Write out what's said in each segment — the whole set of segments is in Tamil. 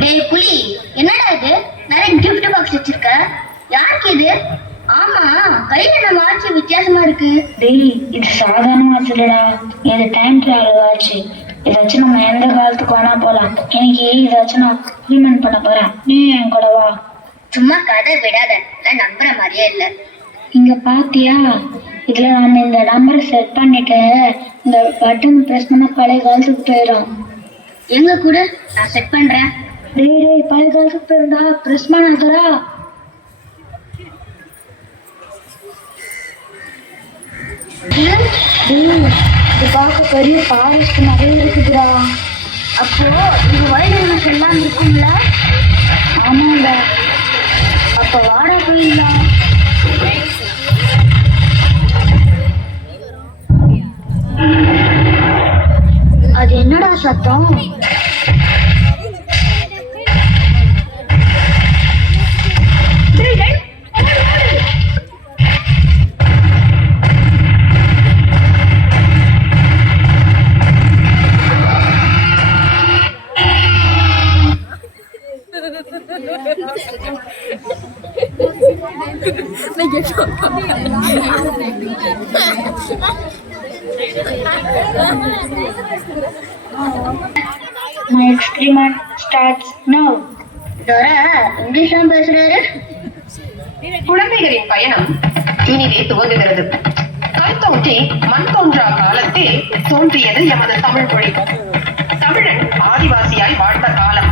டேய் புலி, என்னடா இது? நிறைய gift box வச்சிருக்க. யாருக்கு இது? ஆமா, கையில நம்ம வாட்ச் வித்தியாசமா இருக்கு. டேய், இது சாதாரண வாட்ச் இல்லடா. இது டைம் டிராவல் வாட்ச். இதை வச்சு நம்ம எந்த காலத்துக்கு வேணா போலாம். இன்னைக்கு இதை வச்சு நான் எக்ஸ்பெரிமெண்ட் பண்ண போறேன். நீ என் கூட வா. சும்மா கதை விடாத, நம்புற மாதிரியே இல்ல. இங்க பாத்தியா, இதுல நம்ம இந்த நம்பரை செட் பண்ணிட்டு இந்த பட்டன் பிரஸ் பண்ண பழைய காலத்துக்கு போயிடும். எங்க கூட நான் செட் பண்றேன். டேய் பழைய காலத்துக்கு போயிருந்தா பிரஸ் பண்ணாதடா. இது பார்க்க பெரிய ஃபாரஸ்ட் நிறைய இருக்குதுடா. அப்போ இது வைல்ட் அனிமல்ஸ் எல்லாம் இருக்கும்ல? ஆமாங்க. அப்ப வாடா போயிடலாம். அது என்னடா சத்தம்? My experiment starts now. Dora இங்கிலீஷ்ல பேசுறாரு. குழந்தைகளின் பயணம் இனிதே துவங்குகிறது. கல் தோன்றி மண் தோன்றா காலத்தில் தோன்றியது எமது தமிழ் மொழி. தமிழன் ஆதிவாசியாய் வாழ்ந்த காலம்.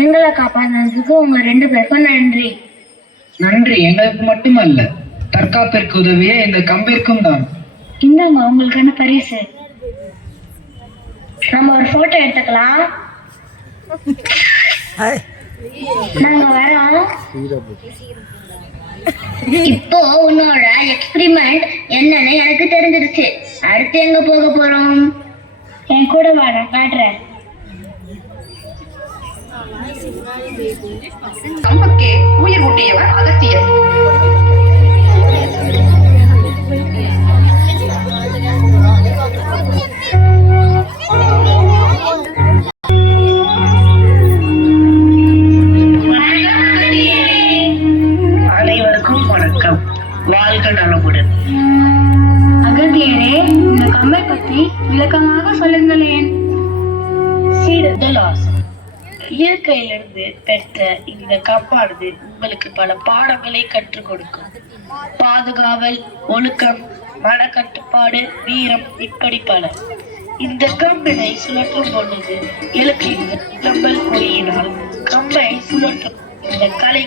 எங்களை காப்பாற்றினதுக்கு உங்க 2 பேருக்கும் நன்றி. நன்றி எங்களுக்கு மட்டுமல்ல, தற்காப்பிற்கு உதவிய இந்த கம்பிற்கும் தான். இந்தாங்க உங்களுக்கான பரிசு. நம்ம ஒரு போட்டோ எடுத்துக்கலாம். நாங்க வரோம். இப்போ உன்னோட எக்ஸ்பெரிமெண்ட் என்னன்னு எனக்கு தெரிஞ்சிருச்சு. அடுத்து எங்க போக போறோம்? என் கூட வர காட்டுறேன். கம்புக்கே உயிர் ஊட்டியவர் அகத்தியர். அனைவருக்கும் வணக்கம். வாழ்க நலமுடன். அகத்தியரே, இந்த கம்பை பத்தி விளக்கமாக சொல்லுங்களேன். இயற்கையிலிருந்து பெற்ற இந்த கம்பானது உங்களுக்கு பல பாடங்களை கற்றுக் கொடுக்கும். பாதுகாவல், ஒழுக்கம், மனக்கட்டுப்பாடு, வீரம், இப்படி பல. இந்த கம்பினை சுழற்றும் பொழுது எழுப்பின் நம்பல் கூறியினால் கம்பை சுழற்றும் இந்த கலை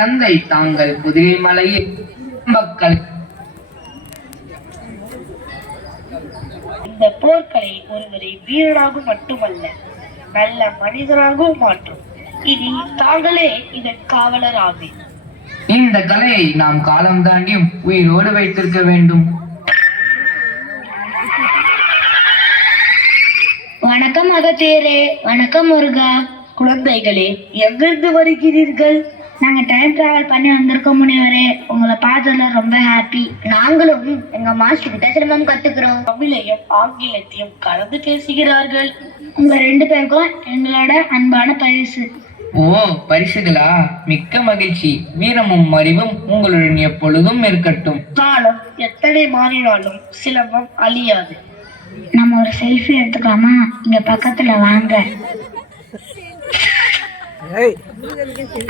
தந்தை தாங்கள் குதிரை மலையில் மக்கள் இந்த போர்க்கலை ஒருவரை வீரனாக மட்டுமல்ல, நல்ல மனிதனாகவும் மாற்றும். இனி தாங்களே இதன் காவலர் ஆவேன். இந்த கலையை நாம் காலம் தாண்டியும் உயிரோடு வைத்திருக்க வேண்டும். வணக்கம் அகத்தியரே. வணக்கம் முருகா. குழந்தைகளே, எங்கிருந்து வருகிறீர்கள்? நாங்க டைம் டிராவல் பண்ணி வந்திருக்கோம் முனிவரே. உங்களை பார்த்ததுல ரொம்ப ஹாப்பி. நாங்களும் எங்க மாஸ்டர் கிட்ட சிரமம் கத்துக்கிறோம். தமிழையும் ஆங்கிலத்தையும் கலந்து பேசுகிறார்கள். உங்க 2 பேருக்கும் எங்களோட அன்பான பரிசு. ஓ, பரிசுகளா? மிக்க மகிழ்ச்சி. வீரமும் அறிவும் உங்களுடன் எப்பொழுதும் இருக்கட்டும். காலம் எத்தனை மாறினாலும் சிலம்பம் அழியாது. நம்ம ஒரு செல்ஃபி எடுத்துக்கலாமா? இங்க பக்கத்துல வாங்க.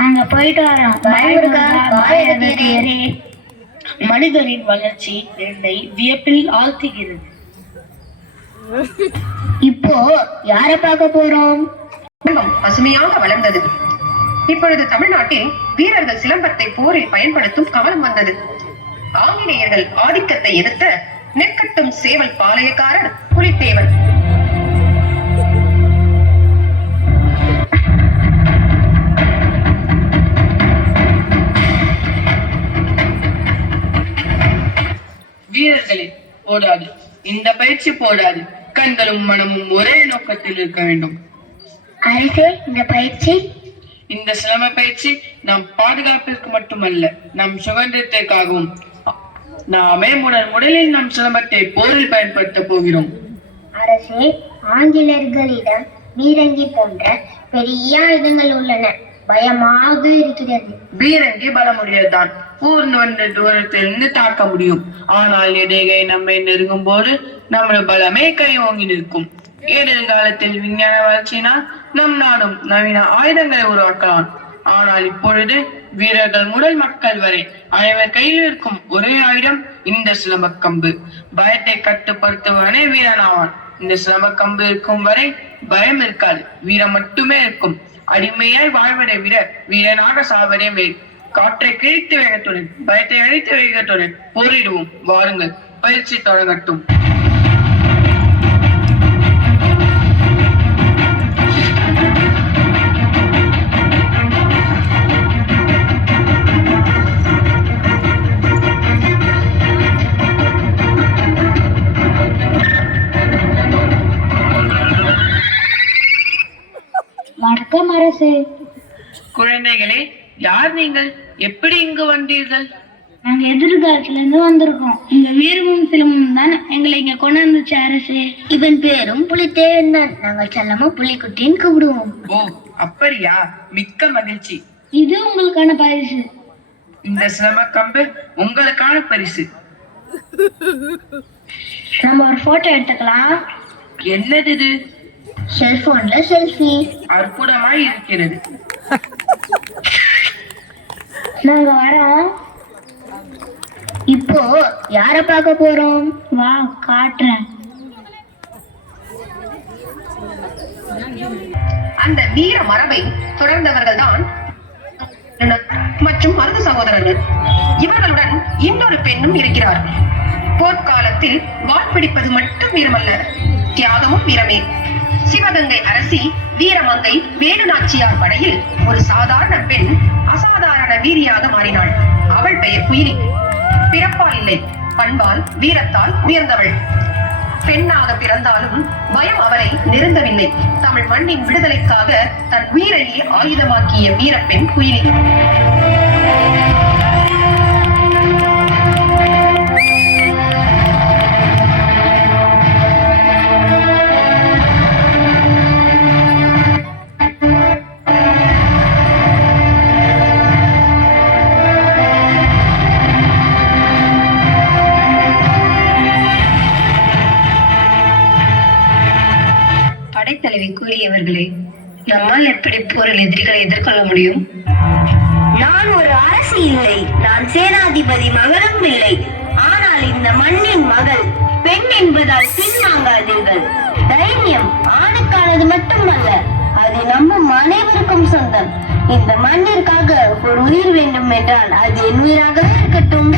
அங்க போயிட்டு வரோம். Bye முருகா. Bye அகத்தியரே. மனிதரின் வளர்ச்சி என்னை வியப்பில் ஆழ்த்துகிறது. இப்போ யார பார்க்க போறோம்? சிலம்பம் பசுமையாக வளர்ந்தது. இப்பொழுது தமிழ்நாட்டில் வீரர்கள் சிலம்பத்தை போரில் பயன்படுத்தும் காலம் வந்தது. ஆங்கிலேயர்கள் ஆதிக்கத்தை எதிர்த்த நெற்கட்டும் சேவல் பாளையக்காரன் புலித்தேவன். வீரர்களே, போடாது. இந்த பயிற்சி போடாது. கண்களும் மனமும் ஒரே நோக்கத்தில் இருக்க வேண்டும். அரசே, இந்த பயிற்சி இந்த சிலம்ப பயிற்சி நம் பாதுகாப்பிற்கு மட்டுமல்ல, நம் சுதந்திரத்திற்காகவும். நாமே முதலில் நம் சிலம்பத்தை போரில் பயன்படுத்த போகிறோம். அரசே, ஆங்கிலேயர்களிடம் பீரங்கி போன்ற பெரிய ஆயுதங்கள் உள்ளன. பயமாக இருக்கிறது. பீரங்கி பலமுடையதுதான். ஊர்ந்து வந்த தூரத்திலிருந்து தாக்க முடியும். ஆனால் எதேகை நம்மை நெருங்கும் போது நமது பலமே கை ஓங்கி நிற்கும். எதிர்காலத்தில் விஞ்ஞான வளர்ச்சியினால் நம் நாடும் நவீன ஆயுதங்களை உருவாக்கலாம். ஆனால் இப்பொழுது வீரர்கள் முதல் மக்கள் வரை அனைவர் கையில் இருக்கும் ஒரே ஆயுதம் இந்த சிலம்பக்கம்பு. பயத்தை கட்டுப்படுத்துவனே வீரனாவான். இந்த சிலம்பக்கம்பு இருக்கும் வரை பயம் இருக்காது, வீரம் மட்டுமே இருக்கும். அடிமையாய் வாழ்வதை விட வீரனாக சாவதே மேல். காற்றை கிழித்து வேகத்துடன், பயத்தை அழித்து வேகத்துடன் போரிடுவோம். வாருங்கள், பயிற்சி தொடங்கட்டும். வணக்கம் அரசு. குழந்தைகளே, யார் நீங்கள்? எப்படி இங்கு வந்தீர்கள்? நாங்க எதிர்காலத்துல இருந்து வந்திருக்கோம். இந்த வீரமும் சிலமும் தான் எங்களை இங்க கொண்டு வந்துச்சு அரசு. இவன் பேரும் புலித்தேவன் தான். நாங்கள் செல்லமா புலிக்குட்டின்னு கூப்பிடுவோம். ஓ, அப்படியா? மிக்க மகிழ்ச்சி. இது உங்களுக்கான பரிசு. இந்த சிலம்பக்கம்பு உங்களுக்கான பரிசு. நம்ம ஒரு போட்டோ எடுத்துக்கலாம். என்னது இது? செல்போன்ல செல்ஃபி. அற்புதமாய் இருக்கிறது. நாங்க வரோம். இப்போ யார பார்க்க போறோம்? வா, காட்டுறேன். அந்த வீர மரபை தொடர்ந்தவர்கள் தான் மற்றும் மருது சகோதரர்கள். இவர்களுடன் இன்னொரு பெண்ணும் இருக்கிறார். போர்க்காலத்தில் வாள் பிடிப்பது மட்டும் வீரமல்ல, தியாகமும் வீரமே. சிவகங்கை அரசி வீரமங்கை வேலுநாச்சியார் படையில் ஒரு சாதாரண பெண் அசாதாரண வீரியாக மாறினாள். அவள் பெயர் குயிலி. பிறப்பால் இல்லை, பண்பால் வீரத்தால் உயர்ந்தவள். பெண்ணாக பிறந்தாலும் பயம் அவளை நெருங்கவில்லை. தமிழ் மண்ணின் விடுதலைக்காக தன் உயிரையே ஆயுதமாக்கிய வீரப்பெண் குயிலி. படைத்தலைவி குயிலி அவர்களே, நம்மால் எப்படி போரில் எதிரிகளை எதிர்கொள்ள முடியும்? நான் ஒரு அரசி இல்லை, நான் சேனாதிபதி மகளும் இல்லை. ஆனால் இந்த மண்ணின் மகள். பெண் என்பதால் பின்வாங்காதீர்கள். தைரியம் ஆணுக்கானது மட்டுமல்ல, அது நம்பும் அனைவருக்கும் சொந்தம். இந்த மண்ணிற்காக ஒரு உயிர் வேண்டும் என்றால் அது என் உயிராகவே இருக்கட்டும்.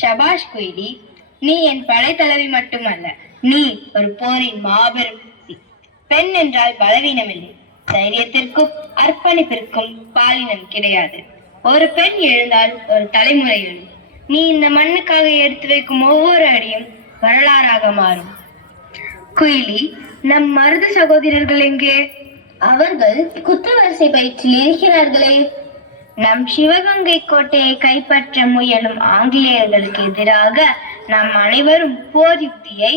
சபாஷ் குயிலி, நீ என் படைத்தலைவி மட்டுமல்ல, நீ ஒரு போரின் மாபெரும் சக்தி. பெண் என்றால் பலவீனமில்லை, தைரியத்திற்கும் அர்ப்பணிப்பிற்கும் பாலினம் கிடையாது. ஒரு பெண் எழுந்தால் ஒரு தலைமுறை எழும். நீ இந்த மண்ணுக்காக எடுத்து வைக்கும் ஒவ்வொரு அடியும் வரலாறாக மாறும். குயிலி, நம் மருது சகோதரர்கள் எங்கே? அவர்கள் குத்துவரிசை பயிற்சியில் இருக்கிறார்களே. நம் சிவகங்கை கோட்டையை கைப்பற்ற முயலும் ஆங்கிலேயர்களுக்கு எதிராக நாம் அனைவரும் போர் யுக்தியை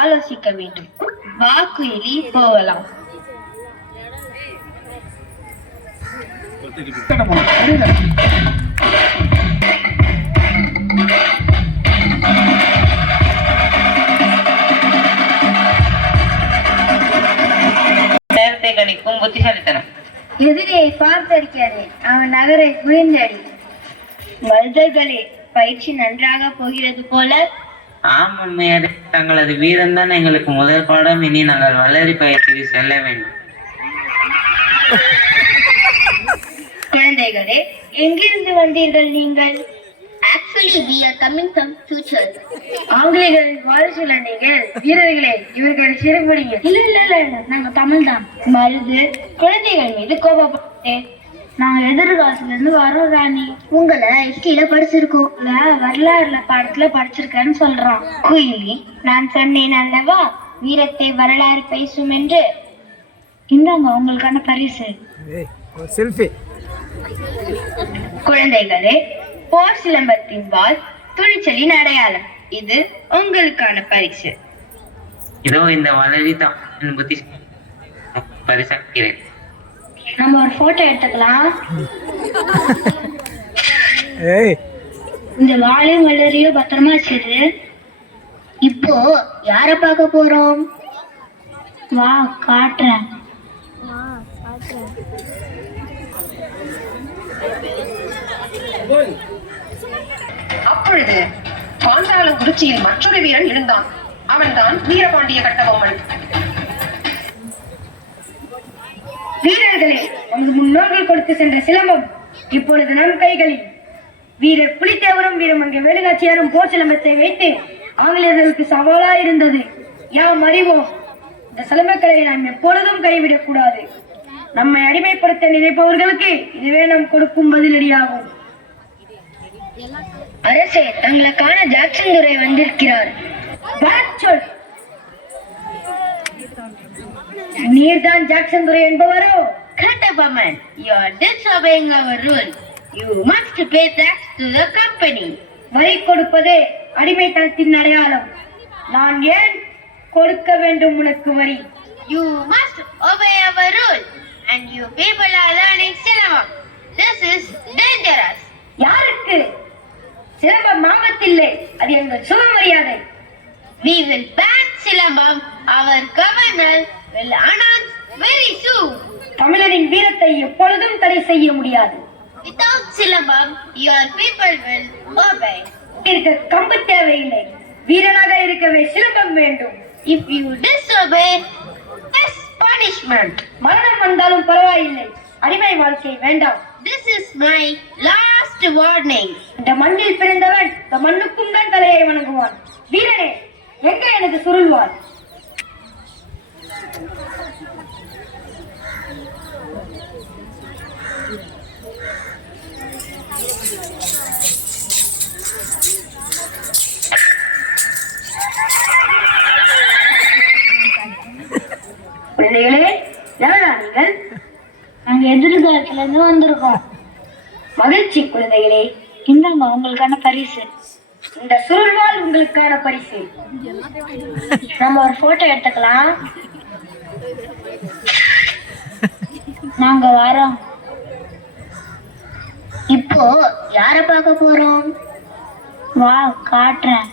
ஆலோசிக்க வேண்டும். வா குயிலி, போகலாம். நேரத்தை கணிக்கும் புத்திசாலித்தனம். எதிரியை பார்த்தடிக்காதே, அவன் நகரை புரிந்தடி. மருதர்களே, பயிற்சி நன்றாக போகிறது போல. ஆம் அம்மையாரே, தங்களது வீரம்தான் எங்களுக்கு முதல் பாடம். இனி நாங்கள் வளரி பயிற்சிக்கு செல்ல வேண்டும். குழந்தைகளே, எங்கிருந்து வந்தீர்கள் நீங்கள்? Actually, we are coming from future. ஆங்கிலேயர்களின் வாரிசுல நீங்கள் வீரர்களே, இவர்கள் சிறுபடிங்க. இல்ல நாங்க தமிழ் தான். மருது குழந்தைகள் மீது கோபப்பட்டேன். நாங்க எதிர்காலத்துல இருந்து வரோம் ராணி. உங்களை ஹிஸ்டரியில படிச்சிருக்கோம். வரலாறுல பாடத்துல படிச்சிருக்கேன்னு சொல்றான். குயிலி, நான் சொன்னேன் அல்லவா, வீரத்தை வரலாறு பேசும் என்று. இந்தாங்க உங்களுக்கான பரிசு. குழந்தைகளே, போர் சிலம்பத்தின் வாள் துணிச்சலின் அடையாளம். இது உங்களுக்கான பரிசு. இதோ இந்த வளரி தான் என் புத்தி பரிசாக்கிறேன். நம்ம ஒரு போட்டோ எடுத்துக்கலாம். இந்த வாழையும் வளரையும் பத்திரமா வச்சிரு. இப்போ யார பார்க்க போறோம்? வா காட்டுறேன். அப்பொழுது பாஞ்சாலங்குறிச்சியில் மற்றொரு வீரன் இருந்தான். அவன்தான் வீரபாண்டிய கட்டபொம்மன். வீரர்களே, நமது முன்னோர்கள் கொடுத்து சென்ற சிலம்பம் இப்பொழுது நம் கைகளில். வீரர் புலித்தேவரும் வீரமங்கை வேலுநாச்சியாரும் போர் சிலம்பத்தை வைத்து ஆங்கிலேயர்களுக்கு சவாலா இருந்தது. யாம் அறிவோம், இந்த சிலம்பக்கலையை நாம் எப்பொழுதும் கைவிடக் கூடாது. நம்மை அடிமைப்படுத்த நினைப்பவர்களுக்கு இதுவே நாம் கொடுக்கும் பதிலடியாகும். அரசே, தங்களை காண ஜாக்சன் துரை வந்திருக்கிறார். சொல். நீர்தான் ஜாக்சன் துரை என்பவரோ? Kattabomman, you are disobeying our rule. You must pay tax to the company. வரி கொடுப்பதே அடிமைத்தனத்தின் அடையாளம். நான் ஏன் கொடுக்க வேண்டும் உனக்கு வரி? You must obey our rule and you people are learning silambam. This is dangerous. யாருக்கு? சிலம்பம் ஆபத்தில்லை, அது எங்கள் சுயமரியாதை. We will ban silambam. Our governor will announce very soon. தமிழரின் வீரத்தை எப்பொழுதும் தடை செய்ய முடியாது. Without silambam, your people will obey. இருக்க கம்பு தேவையில்லை, வீரனாக இருக்கவே சிலம்பம் வேண்டும். If you disobey, this punishment. மரணம் வந்தாலும் பரவாயில்லை, அடிமை வாழ்க்கை வேண்டாம். This is my last warning. இந்த மண்ணில் பிறந்தவன் இந்த மண்ணுக்கும் தான் தலையை வணங்குவான். வீரனே, எங்க எனக்கு சுருள்வாள்? பிள்ளைகளே, யாரா நீங்கள்? நாங்க எதிர்காலத்துல இருந்து வந்திருக்கோம். மகிழ்ச்சி குழந்தைகளே, இந்தாங்க உங்களுக்கான பரிசு. இந்த சுருள்வாள் உங்களுக்கான பரிசு. நம்ம ஒரு போட்டோ எடுத்துக்கலாம். நாங்க வரோம். இப்போ யார பார்க்க போறோம்? வா காட்டுறேன்.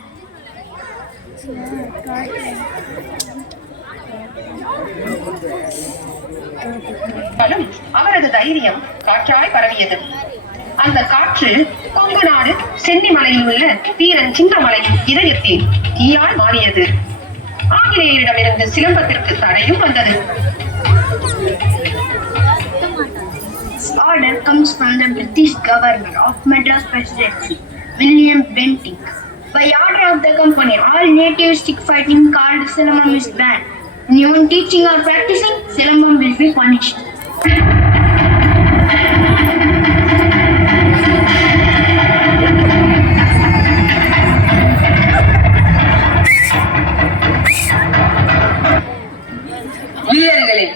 அவரது தைரியம் காற்றாய் பரவியது. அந்த காற்று கொங்கு நாடு சென்னிமலையில் உள்ள வீரன் சின்னமலையின் இதயத்தில் தீயால் மாறியது. ஆங்கிலேயரிடமிருந்து சிலம்பத்திற்கு தடையும் வந்தது. This order comes from the British governor of Madras Presidency, William Bentinck. By order of the company, all native stick fighting called Silambam is banned. Anyone teaching or practicing Silambam will be punished. வீரர்களே,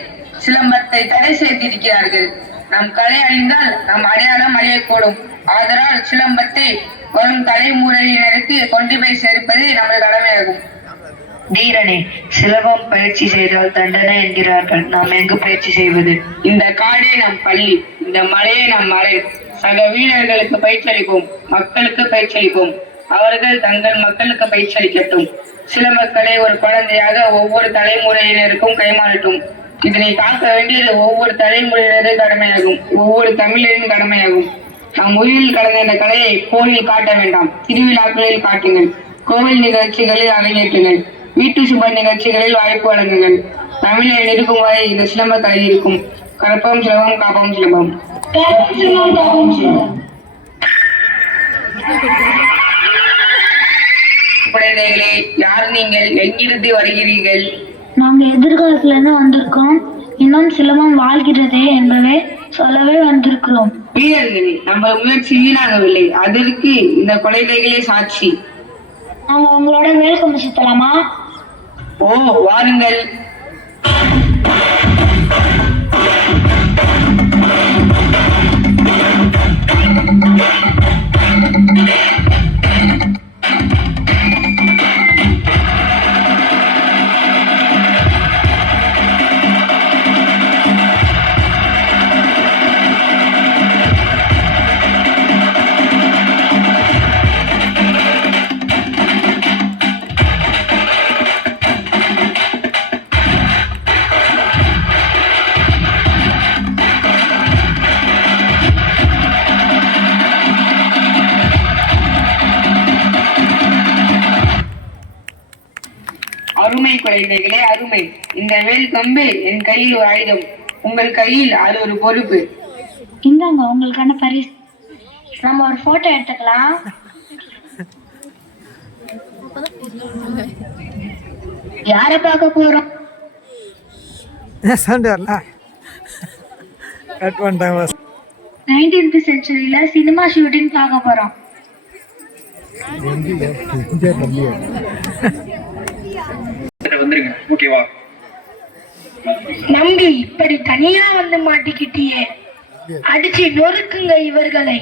சிலம்பத்தை தடை செய்திருக்கிறார்கள். நம் கலை அழிந்தால் நம் அடையாளம் அழியக்கூடும். ஆதலால் சிலம்பத்தை வரும் தலைமுறையினருக்கு கொண்டு போய் சேர்ப்பது நமது கடமையாகும். வீரனே, சிலம்பம் பயிற்சி செய்தால் தண்டனை என்கிறார்கள். நாம் எங்கு பயிற்சி செய்வது? இந்த காடே நம் பள்ளி, இந்த மலையே நம் மறை. சக வீரர்களுக்கு பயிற்சியளிப்போம், மக்களுக்கு பயிற்சியளிப்போம். அவர்கள் தங்கள் மக்களுக்கு பயிற்சியளிக்கட்டும். சிலம்பக்கலை ஒரு குழந்தையாக ஒவ்வொரு தலைமுறையினருக்கும் கைமாறட்டும். இதனை காக்க வேண்டியது ஒவ்வொரு தலைமுறையினரின் கடமையாகும், ஒவ்வொரு தமிழரின் கடமையாகும். நம் உயிரில் கலந்த இந்த கலையை போரில் காட்ட வேண்டாம், திருவிழாக்களில் காட்டுங்கள். கோவில் நிகழ்ச்சிகளில் அரங்கேற்றுங்கள். வீட்டு சுப நிகழ்ச்சிகளில் வாய்ப்பு வழங்குங்கள். தமிழர் இருக்கும் வரை இந்த சிலம்ப கலை இருக்கும். கற்பம் சிலம்பம், காப்பம் சிலம்பம். குழந்தைகளே, யார் நீங்கள்? எங்கிருந்து வருகிறீர்கள்? நாங்க எதிர்காலத்துல இருந்து வந்திருக்கோம். இன்னும் சிலம்பம் வாழ்கிறதே என்பதை சொல்லவே வந்திருக்கிறோம். வீரர்களே, நம்ம முயற்சி வீணாகவில்லை. அதற்கு இந்த குழந்தைகளே சாட்சி. நாங்க உங்களோட வெல்கம் சுத்தலாமா? ஓ, வாருங்கள். அருமை குழந்தைகளே, அருமை. இந்த வேல் கம்பு என் கையில் ஒரு ஆயுதம், உங்கள் கையில் அது ஒரு பொறுப்பு. இந்தாங்க உங்களுக்கான பரிசு. நம்ம ஒரு போட்டோ எடுத்துக்கலாம். யார பார்க்க போறோம்? சவுண்ட் வரல, கட் பண்ணிட்டாங்க. 19th செஞ்சுரியில சினிமா ஷூட்டிங் பார்க்க போறோம். வந்துருங்க, ஓகேவா? நம்பி இப்படி தனியா வந்து மாட்டிக்கிட்டியே, அடிச்சு நொறுக்குங்க இவர்களை.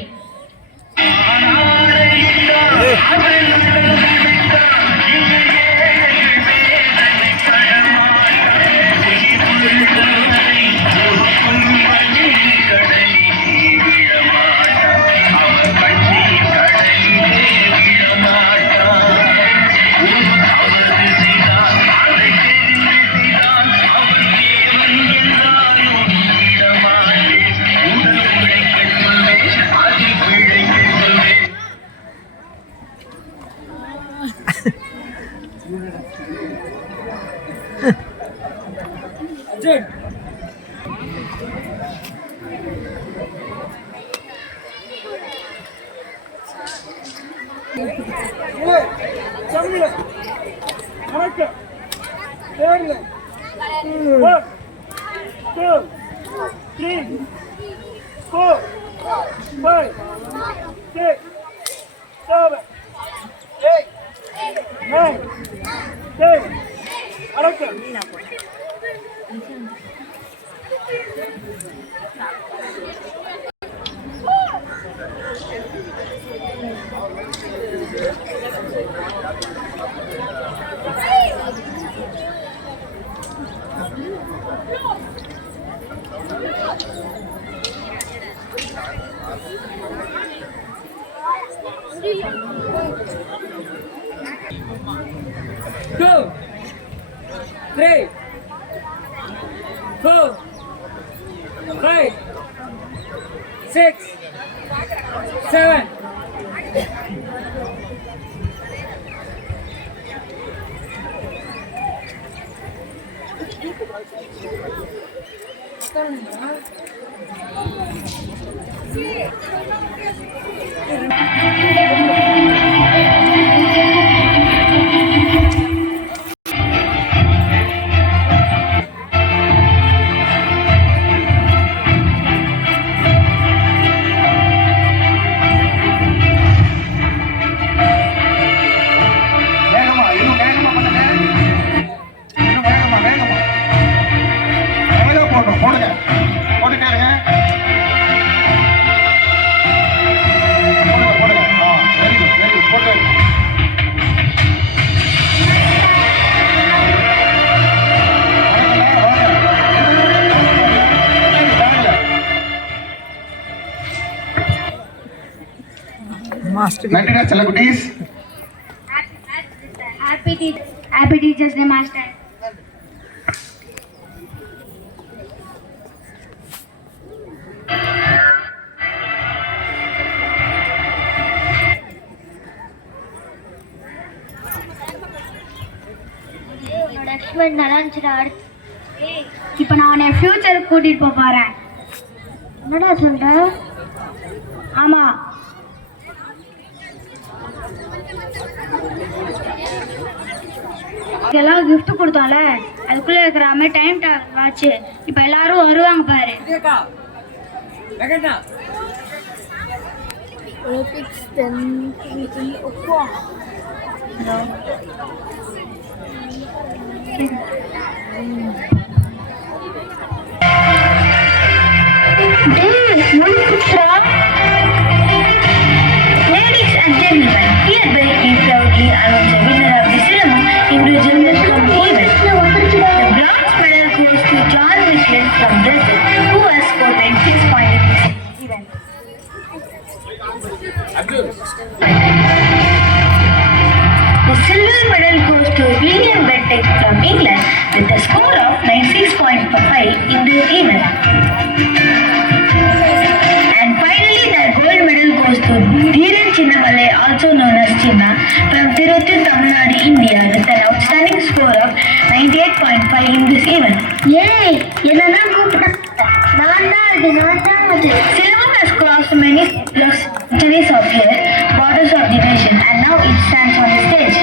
Two, 3, 4, 5, 6, 7. நன்றிடா செல்ல குட்டீஸ். Happy Teachers Day, Master. என்னோட எக்ஸ்பெரிமெண்ட் நல்லா இருந்துச்சுடா. இப்போ நான் என் ஃபியூச்சருக்கு கூட்டிட்டு போறேன். என்னடா சொல்ற? ஆமா, இதெல்லாம் கிஃப்ட் கொடுத்தோம்ல, அதுக்குள்ள இருக்கிற மாதிரி டைம் வாட்ச் இப்போ எல்லாரும் வருவாங்க பாரு. Ladies and gentlemen, hereby we proudly announce the winner of the Silamam Individual Comedy event. The bronze medal goes to John Michelin from Brazil, who has scored 96 points in this event. The silver medal goes to William Bentinck from England with a score of 96.5 in this event. And finally, the gold medal goes to Dhiran Chinnamale, also known as Chinna, from Tiruttur, Tamil Nadu, India, with an outstanding score of 98.5 in this event. ஏய், என்னதான் கூப்பிட்டேன்? நான் தான் அது. Silamam has crossed many centuries of here, borders of the nation, and now it stands on the stage.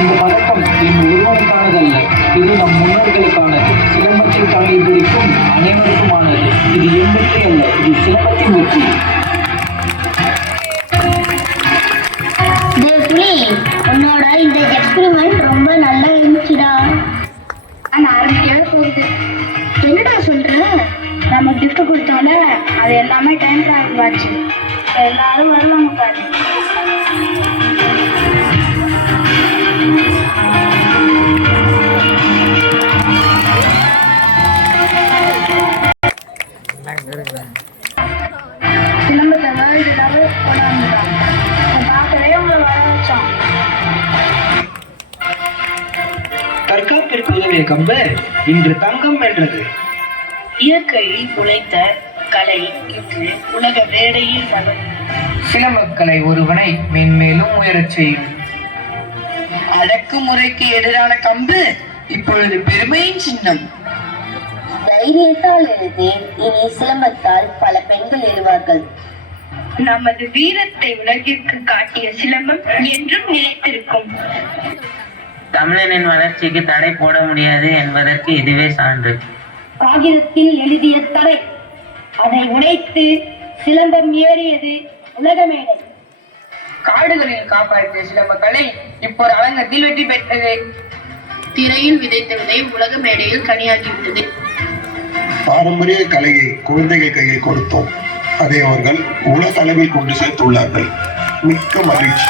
இந்த பதக்கம் என் ஒருவனுக்கானதல்ல, இது நம் முன்னோர்களுக்கானது. சிலம்பத்தில் காலை பிடிக்கும் அனைவருக்குமானது. இது என் வெற்றி அல்ல, இது சிலம்பத்தின் வெற்றி. உன்னோட இந்த எக்ஸ்பெரிமெண்ட் ரொம்ப நல்லா இருந்துச்சுடா. நான் ஆரம்பிக்கவே போகுது. என்னடா சொல்ற? நம்ம கிஃப்ட் கொடுத்தோம்ல, அது எல்லாமே டைம் டிராவல் வாட்ச். எல்லாரும் வருவாங்க பாரு. சிலம்பத்தை வேர்ல்டு லெவல் கொண்டாந்துட்டாங்க. பார்க்கவே உங்களை வர வச்சோம். தற்காப்பிற்கு உதவிய கம்பு இன்று தங்கம் வென்றது. இயற்கையில் உழைத்த கலை இன்று உலக மேடையில் வளரும். சிலம்பக்கலை ஒருவனை மென்மேலும் உயரச் செய்யும். அடக்குமுறைக்கு எதிரான கம்பு இப்பொழுது பெருமையின் சின்னம். தைரியத்தால் எழுதி இனி சிலம்பத்தால் பல பெண்கள் எழுவார்கள். நமது வீரத்தை உலகிற்கு காட்டிய சிலம்பம் என்றும் நிலைத்திருக்கும். தமிழனின் வளர்ச்சிக்கு தடை போட முடியாது என்பதற்கு இதுவே சான்று. காகிதத்தில் எழுதிய தடை, அதை உடைத்து சிலம்பம் ஏறியது உலக மேடை. காடுகளில் காப்பாற்றிய சிலம்பக்கலை இப்போது அரங்கத்தில் வெற்றி பெற்றது. திரையில் விதைத்த விதை உலக மேடையில் கனியாகிவிட்டது. பாரம்பரிய கலையை குழந்தைகள் கையில் கொடுத்தோம். அதை அவர்கள் உலக அளவில் கொண்டு சேர்த்துள்ளார்கள். மிக்க மகிழ்ச்சி.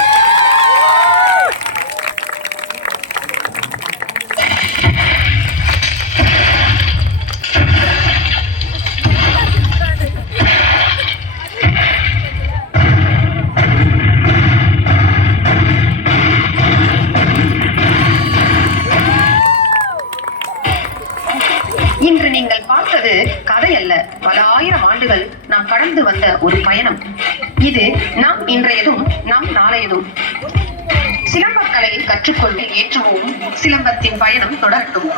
இன்று நீங்கள் பார்த்தது கதை அல்ல, பல ஆயிரம் ஆண்டுகள் நாம் கடந்து வந்த ஒரு பயணம். இது நாம் இன்றையதும் நாம் நாளையதும். சிலம்பக்கலையை கற்றுக்கொள்ள ஏற்றுவோம். சிலம்பத்தின் பயணம் தொடரட்டும்.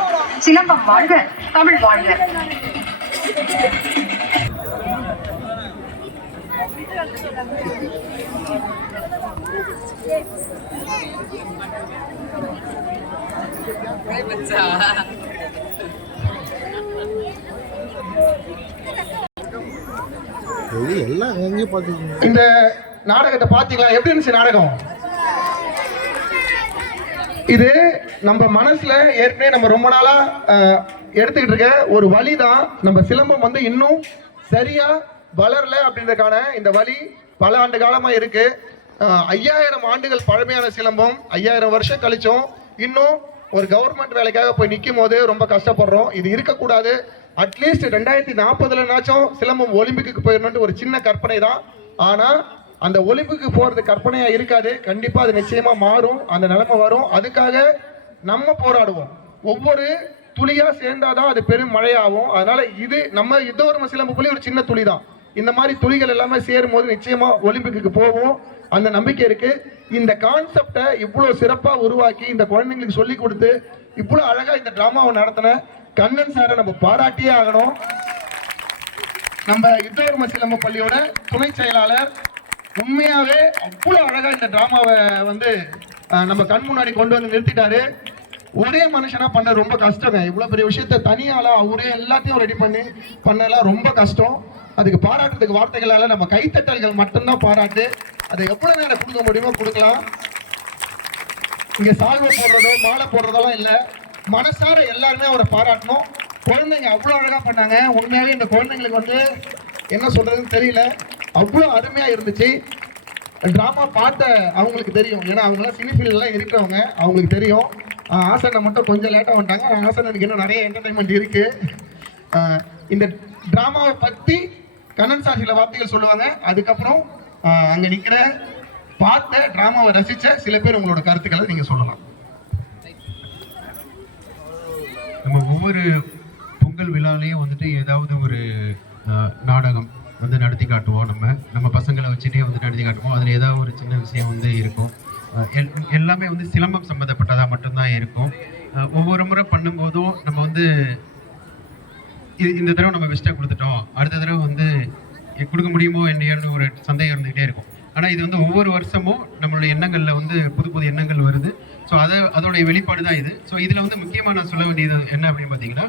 சிலம்பம் வாழ்க, தமிழ் வாழ்க. இந்த நாடகத்தை பாத்தீங்களா? எப்படி இருந்துச்சு நாடகம்? இது நம்ம மனசுல ஏற்கனவே நம்ம ரொம்ப நாளா எடுத்துக்கிட்டு இருக்க ஒரு வழிதான். நம்ம சிலம்பம் வந்து இன்னும் சரியா வளரல அப்படின்றதுக்கான இந்த வழி பல ஆண்டு காலமா இருக்கு. 5000 ஆண்டுகள் பழமையான சிலம்பம் 5000 வருஷம் கழிச்சோம். இன்னும் ஒரு கவர்மெண்ட் வேலைக்காக போய் நிற்கும் போது ரொம்ப கஷ்டப்படுறோம். இது இருக்கக்கூடாது. அட்லீஸ்ட் 2040 சிலம்பம் ஒலிம்பிக்கு போயிடணும்னு ஒரு சின்ன கற்பனை தான். ஆனா அந்த ஒலிம்புக்கு போறது கற்பனையா இருக்காது. கண்டிப்பா அது நிச்சயமா மாறும், அந்த நிலைமை வரும். அதுக்காக நம்ம போராடுவோம். ஒவ்வொரு துளியா சேர்ந்தாதான் அது பெரும் மழையாகும். அதனால இது நம்ம யுத்தவர்ம சிலம்பு புள்ளி ஒரு சின்ன துளி தான். இந்த மாதிரி துளிகள் எல்லாமே சேரும் போது நிச்சயமா ஒலிம்பிக்கு போவோம், அந்த நம்பிக்கை இருக்கு. இந்த கான்செப்டை இவ்வளவு சிறப்பா உருவாக்கி இந்த குழந்தைங்களுக்கு சொல்லி கொடுத்து இவ்வளவு அழகா இந்த டிராமாவை நடத்தின கண்ணன் சாரை நம்ம பாராட்டியே ஆகணும். நம்ம யுத்தவர்ம சிலம்பு பள்ளியோட துணை செயலாளர் உண்மையாவே அவ்வளவு அழகா இந்த டிராமாவை வந்து நம்ம கண் முன்னாடி கொண்டு வந்து நிறுத்திட்டாரு. ஒரே மனுஷனா பண்ண ரொம்ப கஷ்டங்க. இவ்வளவு பெரிய விஷயத்த தனியால அவரே எல்லாத்தையும் ரெடி பண்ணலாம் ரொம்ப கஷ்டம். அதுக்கு பாராட்டுறதுக்கு வார்த்தைகளால நம்ம கைத்தட்டல்கள் மட்டும்தான் பாராட்டு. அதை எவ்வளவு நேரம் கொடுக்க முடியுமோ கொடுக்கலாம். இங்க சால்வை போடுறதோ மாலை போடுறதெல்லாம் இல்லை, மனசார எல்லாருமே அவரை பாராட்டணும். குழந்தைங்க அவ்வளோ அழகா பண்ணாங்க. உண்மையாவே இந்த குழந்தைங்களுக்கு வந்து என்ன சொல்றதுன்னு தெரியல, அவ்வளோ அருமையா இருந்துச்சு. டிராமா பார்த்த அவங்களுக்கு தெரியும், ஏன்னா அவங்களாம் சினிஃபீல்ட்லாம் இருக்கிறவங்க, அவங்களுக்கு தெரியும். ஆசனை மட்டும் கொஞ்சம் லேட்டாக வந்துட்டாங்க. ஆசனுக்கு இன்னும் நிறைய என்டர்டைன்மெண்ட் இருக்கு. இந்த டிராமாவை பற்றி கண்ணன் சார் சில வார்த்தைகள் சொல்லுவாங்க. அதுக்கப்புறம் அங்கே நிற்கிற பார்த்த டிராமாவை ரசித்த சில பேர் உங்களோட கருத்துக்களை நீங்கள் சொல்லலாம். நம்ம ஒவ்வொரு பொங்கல் விழாலையும் வந்துட்டு ஏதாவது ஒரு நாடகம் வந்து நடத்தி காட்டுவோம். நம்ம பசங்களை வச்சுட்டே வந்து நடத்தி காட்டுவோம். அதில் ஏதாவது ஒரு சின்ன விஷயம் வந்து இருக்கும். எல்லாமே வந்து சிலம்பம் சம்மந்தப்பட்டதாக மட்டும்தான் இருக்கும். ஒவ்வொரு முறை பண்ணும்போதும் நம்ம வந்து இந்த தடவை நம்ம பெஸ்ட்டாக கொடுத்துட்டோம், அடுத்த தடவை வந்து கொடுக்க முடியுமோ என்னையோன்னு ஒரு சந்தேகம் இருந்துகிட்டே இருக்கும். ஆனால் இது வந்து ஒவ்வொரு வருஷமும் நம்மளுடைய எண்ணங்களில் வந்து புது புது எண்ணங்கள் வருது. ஸோ அதோடைய வெளிப்பாடு தான் இது. ஸோ இதில் வந்து முக்கியமாக நான் சொல்ல வேண்டியது என்ன அப்படின்னு பார்த்தீங்கன்னா,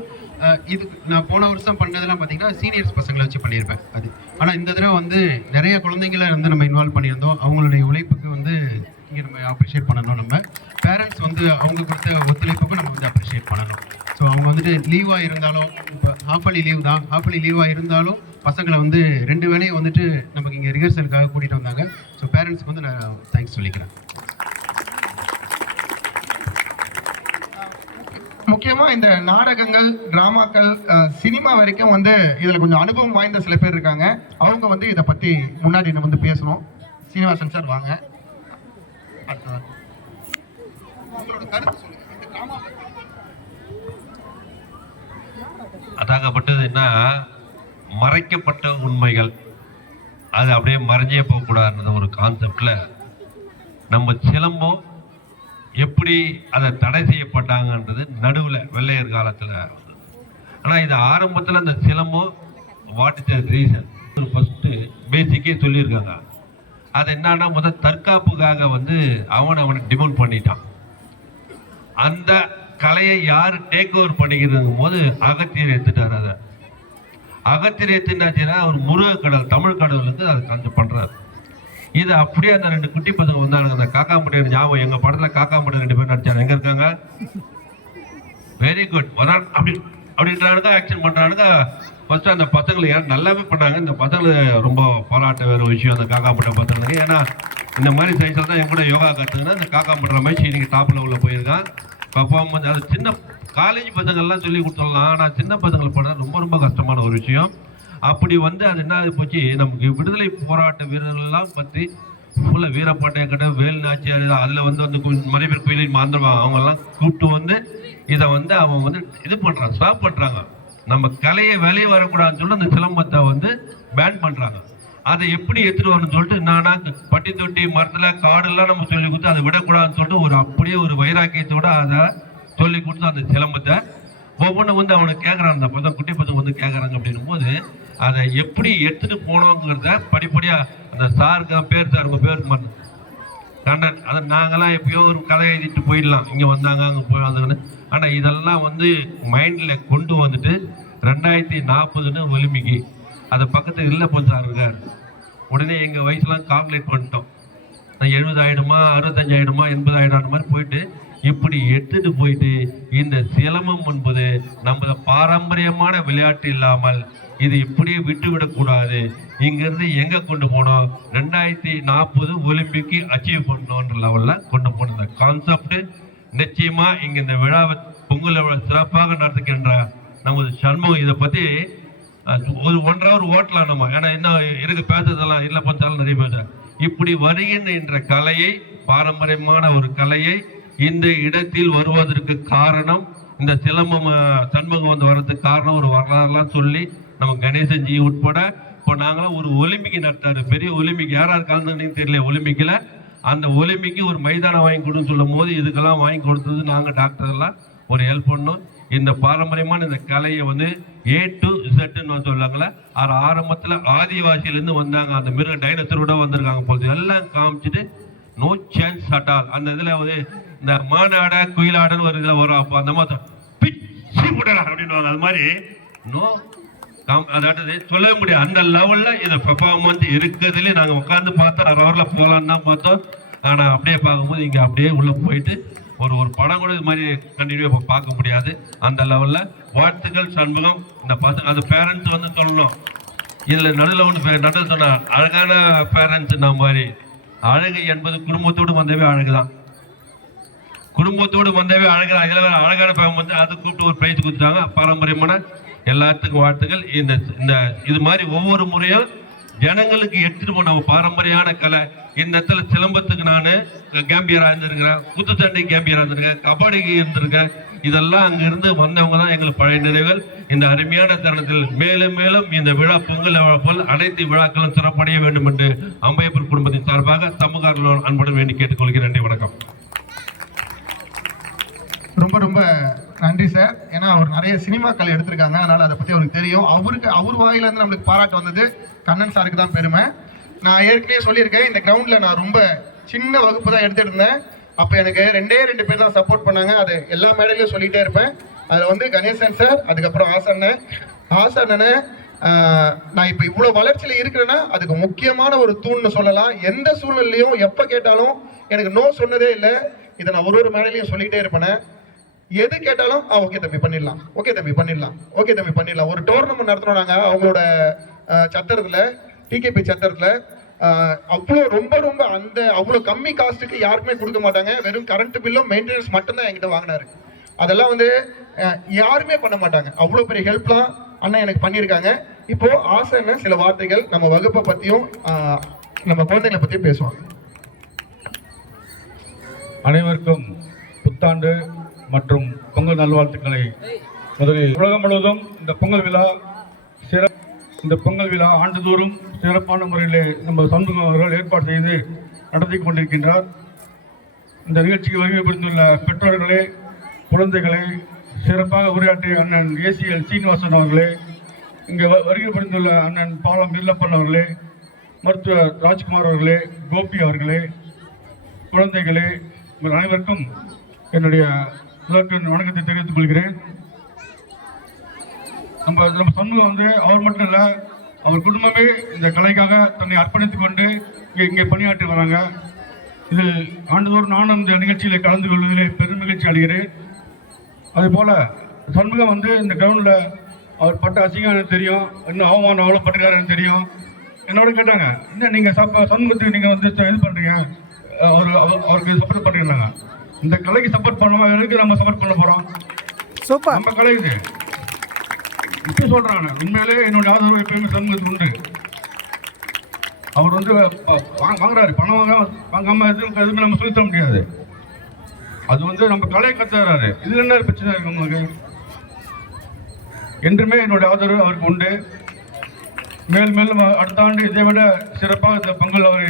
இது நான் போன வருஷம் பண்ணதெல்லாம் பார்த்தீங்கன்னா சீனியர்ஸ் பசங்களை வச்சு பண்ணியிருப்பேன் அது. ஆனால் இந்த தடவை வந்து நிறைய குழந்தைங்களை வந்து நம்ம இன்வால்வ் பண்ணியிருந்தோம். அவங்களுடைய உழைப்புக்கு வந்து இங்கே நம்ம அப்ரிஷியேட் பண்ணணும். நம்ம பேரண்ட்ஸ் வந்து அவங்க கொடுத்த ஒத்துழைப்புக்கும் நம்ம வந்து அப்ரிஷியேட் பண்ணணும். ஸோ அவங்க வந்துட்டு லீவாக இருந்தாலும், இப்போ ஹாஃபலி லீவ் தான், ஹாஃபலி லீவாக இருந்தாலும் பசங்களை வந்து 2 வேளையும் வந்துட்டு நமக்கு இங்கே ரிஹர்சலுக்காக கூட்டிகிட்டு வந்தாங்க. ஸோ பேரண்ட்ஸ்க்கு வந்து நான் தேங்க்ஸ் சொல்லிக்கிறேன். முக்கியமாக இந்த நாடகங்கள், டிராமாக்கள், சினிமா வரைக்கும் வந்து இதில் கொஞ்சம் அனுபவம் வாய்ந்த சில பேர் இருக்காங்க. அவங்க வந்து இதை பற்றி முன்னாடி நம்ம வந்து பேசணும். சீனிவாசன் சார் வாங்க. உங்களோட கருத்து சொல்லுங்க. இந்த டிராமா அதாகப்பட்டது என்ன, மறைக்கப்பட்ட உண்மைகள் அது அப்படியே மறைஞ்சே போகக்கூடாதுன்ற ஒரு கான்செப்ட்ல நம்ம சிலம்பம் எப்படி அதை தடை செய்யப்பட்டாங்கன்றது நடுவில் வெள்ளையர் காலத்தில். ஆனால் இது ஆரம்பத்தில் அந்த silambam what is the reason first பேசிக்கே சொல்லியிருக்காங்க. அது என்னன்னா முதல் தற்காப்புக்காக வந்து அவனை டிமாண்ட் பண்ணிட்டான். அந்த கலையை யார் டேக் ஓவர் பண்ணிக்கிறதுங்கும் போது அகத்தியர் எடுத்துட்டார். அதை அகத்தியர் எடுத்துட்டாச்சுன்னா அவர் முருகக்கடல் தமிழ் கடவுள் வந்து அதை கொஞ்சம் பண்ணுறாரு. இது அப்படியே அந்த 2 குட்டி பசங்க வந்தானுங்க. அந்த காக்கா முட்டையோட ஞாபகம், எங்கள் படத்தில் காக்கா முட்டை 2 பேர் நடிச்சாங்க. எங்கே இருக்காங்க? Very good. வரான் அப்படின்றானுங்க, ஆக்ஷன் பண்ணுறானுங்க. ஃபஸ்ட்டு அந்த பசங்களை யார் நல்லாவே பண்ணாங்க. இந்த பசங்களை ரொம்ப பாராட்ட வேறு விஷயம் அந்த காக்கா முட்டை பசங்களுக்கு. ஏன்னா இந்த மாதிரி சைஸில் தான் என் கூட யோகா கற்றுங்கன்னா இந்த காக்கா முட்டை மாதிரி இன்னைக்கு டாப்பில் உள்ள போயிருக்கான். பர்ஃபார்மன்ஸ் அது சின்ன காலேஜ் பசங்கள்லாம் சொல்லி கொடுத்துடலாம். ஆனால் சின்ன பசங்களை பண்ணால் ரொம்ப ரொம்ப கஷ்டமான ஒரு விஷயம். அப்படி வந்து அது என்ன போச்சு, நமக்கு விடுதலை போராட்ட வீரர்கள்லாம் பற்றி ஃபுல்லாக வீரப்பாட்டையக்கட்ட வேல் நாச்சியார் அதில் வந்து நிறைய பேர் கோயிலை மாந்துருவாங்க. அவங்கெல்லாம் கூப்பிட்டு வந்து இதை வந்து அவங்க வந்து இது பண்ணுறாங்க, ஸ்டாப் பண்ணுறாங்க. நம்ம கலையை வெளியே வரக்கூடாதுன்னு சொல்லிட்டு அந்த சிலம்பத்தை வந்து பேன் பண்ணுறாங்க. அதை எப்படி எடுத்துகிட்டு வரணும்னு சொல்லிட்டு என்னன்னா பட்டி தொட்டி மரத்தில் காடெல்லாம் நம்ம சொல்லி கொடுத்து அதை விடக்கூடாதுன்னு சொல்லிட்டு ஒரு அப்படியே ஒரு வைராக்கியத்தோடு அதை சொல்லி கொடுத்து அந்த சிலம்பத்தை ஒவ்வொன்றும் வந்து அவனை கேட்குறான். அந்த பசங்க குட்டி பசங்க வந்து கேட்குறாங்க. அப்படின்னும் போது அதை எப்படி எடுத்துகிட்டு போனோங்கிறத படிப்படியாக அந்த சாருக்கு பேர் கண்ணன் அதை நாங்களாம் எப்பயோ ஒரு கதை எழுதிட்டு போயிடலாம், இங்கே வந்தாங்க அங்கே போய் வந்தாங்கன்னு. ஆனால் இதெல்லாம் வந்து மைண்டில் கொண்டு வந்துட்டு 2040 ஒலிம்பிக்கு அதை பக்கத்தில் இல்லை சார் இருக்கார். உடனே எங்கள் வயசுலாம் கால்குலேட் பண்ணிட்டோம். 70 ஆகிடுமா, 65 ஆகிடுமா, 80 ஆகிடும் மாதிரி போயிட்டு இப்படி எடுத்துட்டு போயிட்டு இந்த சிலம்பம் என்பது நம்ம பாரம்பரியமான விளையாட்டு இல்லாமல் இது இப்படியே விட்டு விடக்கூடாது. இங்கிருந்து எங்க கொண்டு போனோம், 2040 ஒலிம்பிக்கு அச்சீவ் பண்ணோன்ற லெவலில் கொண்டு போன இந்த கான்செப்ட் நிச்சயமா இங்க இந்த விழாவை பொங்கல் சிறப்பாக நடத்துகின்ற நமது சண்முகம் இதை பத்தி ஒரு 1.5 hour ஓட்டலாம் நம்ம. ஏன்னா என்ன இருக்கு பேசுறதெல்லாம் இல்லை பார்த்தாலும் நிறைய பேச இப்படி வருகின்ற கலையை, பாரம்பரியமான ஒரு கலையை இந்த இடத்தில் வருவதற்கு காரணம், இந்த சிலம்பம் சண்முகம் வந்து வர்றதுக்கு காரணம் ஒரு வரலாறுலாம் சொல்லி நம்ம கணேசன்ஜி உட்பட இப்போ நாங்களாம் ஒரு ஒலிம்பிக் நடத்தாரு, பெரிய ஒலிம்பிக், யாரார் கலந்துன்னு தெரியல ஒலிம்பிக்கில். அந்த ஒலிம்பிக்கு ஒரு மைதானம் வாங்கி கொடுன்னு சொல்லும் போது இதுக்கெல்லாம் வாங்கி கொடுத்தது நாங்கள் டாக்டர் எல்லாம் ஒரு ஹெல்ப் பண்ணோம். இந்த பாரம்பரியமான இந்த கலையை வந்து A to Zன்னு சொல்லாங்களே, அது ஆரம்பத்தில் ஆதிவாசியிலேருந்து வந்தாங்க, அந்த மிருக டைனோசரோட வந்திருக்காங்க போது எல்லாம் காமிச்சிட்டு நோ சான்ஸ் அட் ஆல். அந்த இதில் வந்து இந்த மானாட குயிலாடன்னு ஒரு இதில் வரும், அப்போ அந்த மாதிரி பிச்சு விடலாம் அப்படின்னு அது மாதிரி நோ அதாவது சொல்லவே முடியாது. அந்த லெவலில் இது பெர்ஃபார்மன்ஸ் இருக்கிறதுலே நாங்கள் உட்காந்து பார்த்தா ரவரில் போகலான்னு தான் பார்த்தோம். ஆனால் அப்படியே பார்க்கும்போது இங்கே அப்படியே உள்ளே போயிட்டு ஒரு படம் கூட இது மாதிரி கண்டினியூவாக பார்க்க முடியாது. அந்த லெவலில் வாழ்த்துக்கள் சண்முகம். இந்த பசங்க அது பேரண்ட்ஸ் வந்து சொல்லணும். இதில் நடுவில் ஒன்று நடுவில் சொன்னார், அழகான பேரண்ட்ஸ் நம்ம மாதிரி. அழகு என்பது குடும்பத்தோடு வந்தவே அழகு தான், குடும்பத்தோடு வந்தவே அழகு தான். இதில் அழகான பேரம் வந்து அது கூப்பிட்டு ஒரு ப்ரைஸ் கொடுத்துட்டாங்க. பாரம்பரியமான எல்லாத்துக்கும் வாழ்த்துக்கள். இந்த இது மாதிரி ஒவ்வொரு முறையும் ஜனங்களுக்கு எடுத்துட்டு போன நம்ம பாரம்பரியான கலை. இந்த இடத்துல சிலம்பத்துக்கு நான் கேம்பியரா இருந்திருக்கிறேன், குத்துச்சண்டை கேம்பியரா இருந்திருக்கேன், கபடிக்கு இருந்திருக்கேன். இதெல்லாம் அங்கிருந்து வந்தவங்க தான் எங்களுக்கு பழைய நினைவுகள். இந்த அருமையான தருணத்தில் மேலும் மேலும் இந்த விழா பொங்கல் விழா போல் அனைத்து விழாக்களும் சிறப்படைய வேண்டும் என்று அம்பையப்பர் குடும்பத்தின் சார்பாக சமூக அன்புடன் வேண்டி கேட்டுக்கொள்கிறேன். நன்றி, வணக்கம். ரொம்ப ரொம்ப நன்றி சார். ஏன்னா அவர் நிறைய சினிமாக்கள் எடுத்திருக்காங்க, அதனால அதை பற்றி அவருக்கு தெரியும். அவர் வாயிலிருந்து நம்மளுக்கு பாராட்டு வந்தது கண்ணன் சாருக்கு தான் பெருமை. நான் ஏற்கனவே சொல்லியிருக்கேன், இந்த கிரவுண்டில் நான் ரொம்ப சின்ன வகுப்பு தான் எடுத்துகிட்டு இருந்தேன். அப்போ எனக்கு 2 பேர் தான் சப்போர்ட் பண்ணாங்க. அது எல்லா மேடையிலையும் சொல்லிகிட்டே இருப்பேன். அதில் வந்து கணேசன் சார், அதுக்கப்புறம் ஆசண்ணனை. நான் இப்போ இவ்வளோ வளர்ச்சியில் இருக்கிறேன்னா அதுக்கு முக்கியமான ஒரு தூண்னு சொல்லலாம். எந்த சூழ்நிலையும் எப்போ கேட்டாலும் எனக்கு நோ சொன்னதே இல்லை. இதை நான் ஒரு மேடையிலையும் சொல்லிகிட்டே இருப்பேன். எது கேட்டாலும் ஓகே தம்பி பண்ணிடலாம், ஓகே தம்பி பண்ணிடலாம், ஓகே தம்பி பண்ணிடலாம். ஒரு டோர்னமெண்ட் நடத்தினோம் நாங்கள் அவங்களோட சத்திரத்தில், டிகேபி சத்திரத்தில். அவ்வளோ ரொம்ப அந்த அவ்வளோ கம்மி காஸ்ட்டுக்கு யாருக்குமே கொடுக்க மாட்டாங்க. வெறும் கரண்ட் பில்லும் மெயின்டெனன்ஸ் மட்டும்தான் என்கிட்ட வாங்கினாரு. அதெல்லாம் வந்து யாருமே பண்ண மாட்டாங்க. அவ்வளோ பெரிய ஹெல்ப்லாம் அண்ணா எனக்கு பண்ணியிருக்காங்க. இப்போ ஆசைன்னு சில வார்த்தைகள் நம்ம வகுப்பை பற்றியும் நம்ம குழந்தைங்களை பற்றியும் பேசுவாங்க. அனைவருக்கும் புத்தாண்டு மற்றும் பொங்கல் நல்வாழ்த்துக்களை. முதலில் உலகம் முழுவதும் இந்த பொங்கல் விழா ஆண்டுதோறும் சிறப்பான முறையிலே நம்ம சண்முகம் அவர்கள் ஏற்பாடு செய்து நடத்தி கொண்டிருக்கின்றார். இந்த நிகழ்ச்சிக்கு வருகை புரிந்துள்ள பெற்றோர்களே, குழந்தைகளை, சிறப்பாக உரையாற்றிய அண்ணன் ACL சீனிவாசன் அவர்களே, இங்கே வருகை புரிந்துள்ள அண்ணன் பாலம் வீரப்பன் அவர்களே, மருத்துவர் ராஜ்குமார் அவர்களே, கோபி அவர்களே, குழந்தைகளே, உங்கள் அனைவருக்கும் என்னுடைய வணக்கத்தை தெரிவித்துக் கொள்கிறேன். நம்ம சண்முகம் வந்து அவர் மட்டும் இல்லை, அவர் குடும்பமே இந்த கலைக்காக தன்னை அர்ப்பணித்துக் கொண்டு இங்கே பணியாற்றி வராங்க. இது ஆண்டுதோறும் நானும் இந்த நிகழ்ச்சியில் கலந்து கொள்வதிலே பெரும் மகிழ்ச்சி அடைகிறேன். அதேபோல் சண்முகம் வந்து இந்த கிரவுண்டில் அவர் பட்ட அசிங்கம் எனக்கு தெரியும், இன்னும் அவமானம் அவ்வளோ பட்டுக்காரன்னு தெரியும். என்னோட கேட்டாங்க, இன்னும் நீங்கள் சண்முகத்துக்கு நீங்கள் வந்து இது பண்ணுறீங்க, அவருக்கு சப்போர்ட் பண்ணுறீங்க. இந்த கலைக்கு சப்போர்ட் பண்ணுவோம், எதுக்கு நம்ம சப்போர்ட் பண்ண போகிறோம்? சூப்பர், நம்ம கலை இது. இப்போ சொல்கிறாங்க, உண்மையிலே என்னோட ஆதரவு எப்பயுமே சமூகத்துக்கு உண்டு. அவர் வந்து வாங்குறாரு, பணம் வாங்காமல் எதுவுமே நம்ம சொல்லித்தர முடியாது. அது வந்து நம்ம கலையை கற்றுறாரு. இதில் என்ன பிரச்சனை இருக்கு உங்களுக்கு? என்றுமே என்னோட ஆதரவு அவருக்கு உண்டு. மேலும் அடுத்த ஆண்டு இதை விட சிறப்பாக இந்த பொங்கல் அவரை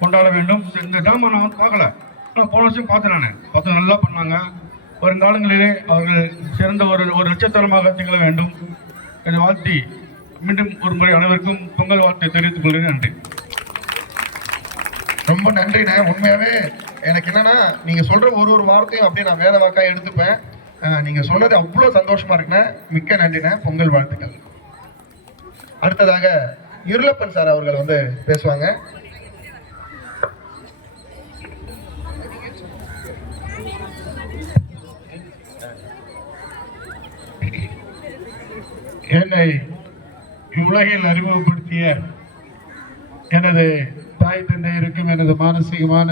கொண்டாட வேண்டும். இந்த ட்ராமா நான் பார்க்கல, ஆனால் போன வருஷம் பார்த்தேன், நல்லா பண்ணாங்க. வருங்காலங்களிலே அவர்கள் சிறந்த ஒரு நட்சத்திரமாக திகழ வேண்டும் என்று வாழ்த்தி மீண்டும் ஒரு முறை அனைவருக்கும் பொங்கல் வாழ்த்தை தெரிவித்துக் கொள்கிறேன். நன்றி. ரொம்ப நன்றிண்ணே. உண்மையாகவே எனக்கு என்னன்னா, நீங்கள் சொல்கிற ஒரு வார்த்தையும் அப்படியே நான் வேத வாக்காக எடுத்துப்பேன். நீங்கள் சொன்னது அவ்வளோ சந்தோஷமாக இருக்குண்ணே. மிக்க நன்றிண்ணே. பொங்கல் வாழ்த்துக்கள். அடுத்ததாக இருளப்பன் சார் அவர்கள் வந்து பேசுவாங்க. என்னை இவ்வுலகில் அறிமுகப்படுத்திய எனது தாய் தந்தையருக்கும் எனது மானசீகமான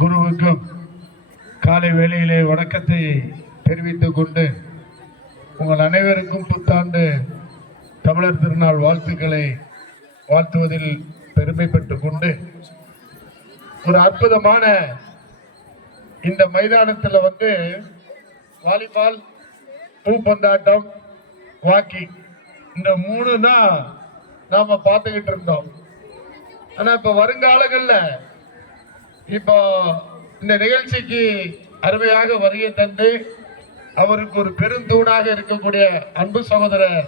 குருவுக்கும் காலை வேளையிலே வணக்கத்தை தெரிவித்துக் கொண்டு உங்கள் அனைவருக்கும் புத்தாண்டு தமிழர் திருநாள் வாழ்த்துக்களை வாழ்த்துவதில் பெருமைப்பட்டு கொண்டு ஒரு அற்புதமான இந்த மைதானத்துல வந்து வாலிபால், பூப்பந்தாட்டம், வாக்கிங் இந்த 3 தான் நாம பார்த்துக்கிட்டு இருந்தோம். ஆனா இப்ப வருங்காலங்கள்ல இப்போ இந்த நிகழ்ச்சிக்கு அருமையாக வருகை தந்து அவருக்கு ஒரு பெருந்தூணாக இருக்கக்கூடிய அன்பு சகோதரர்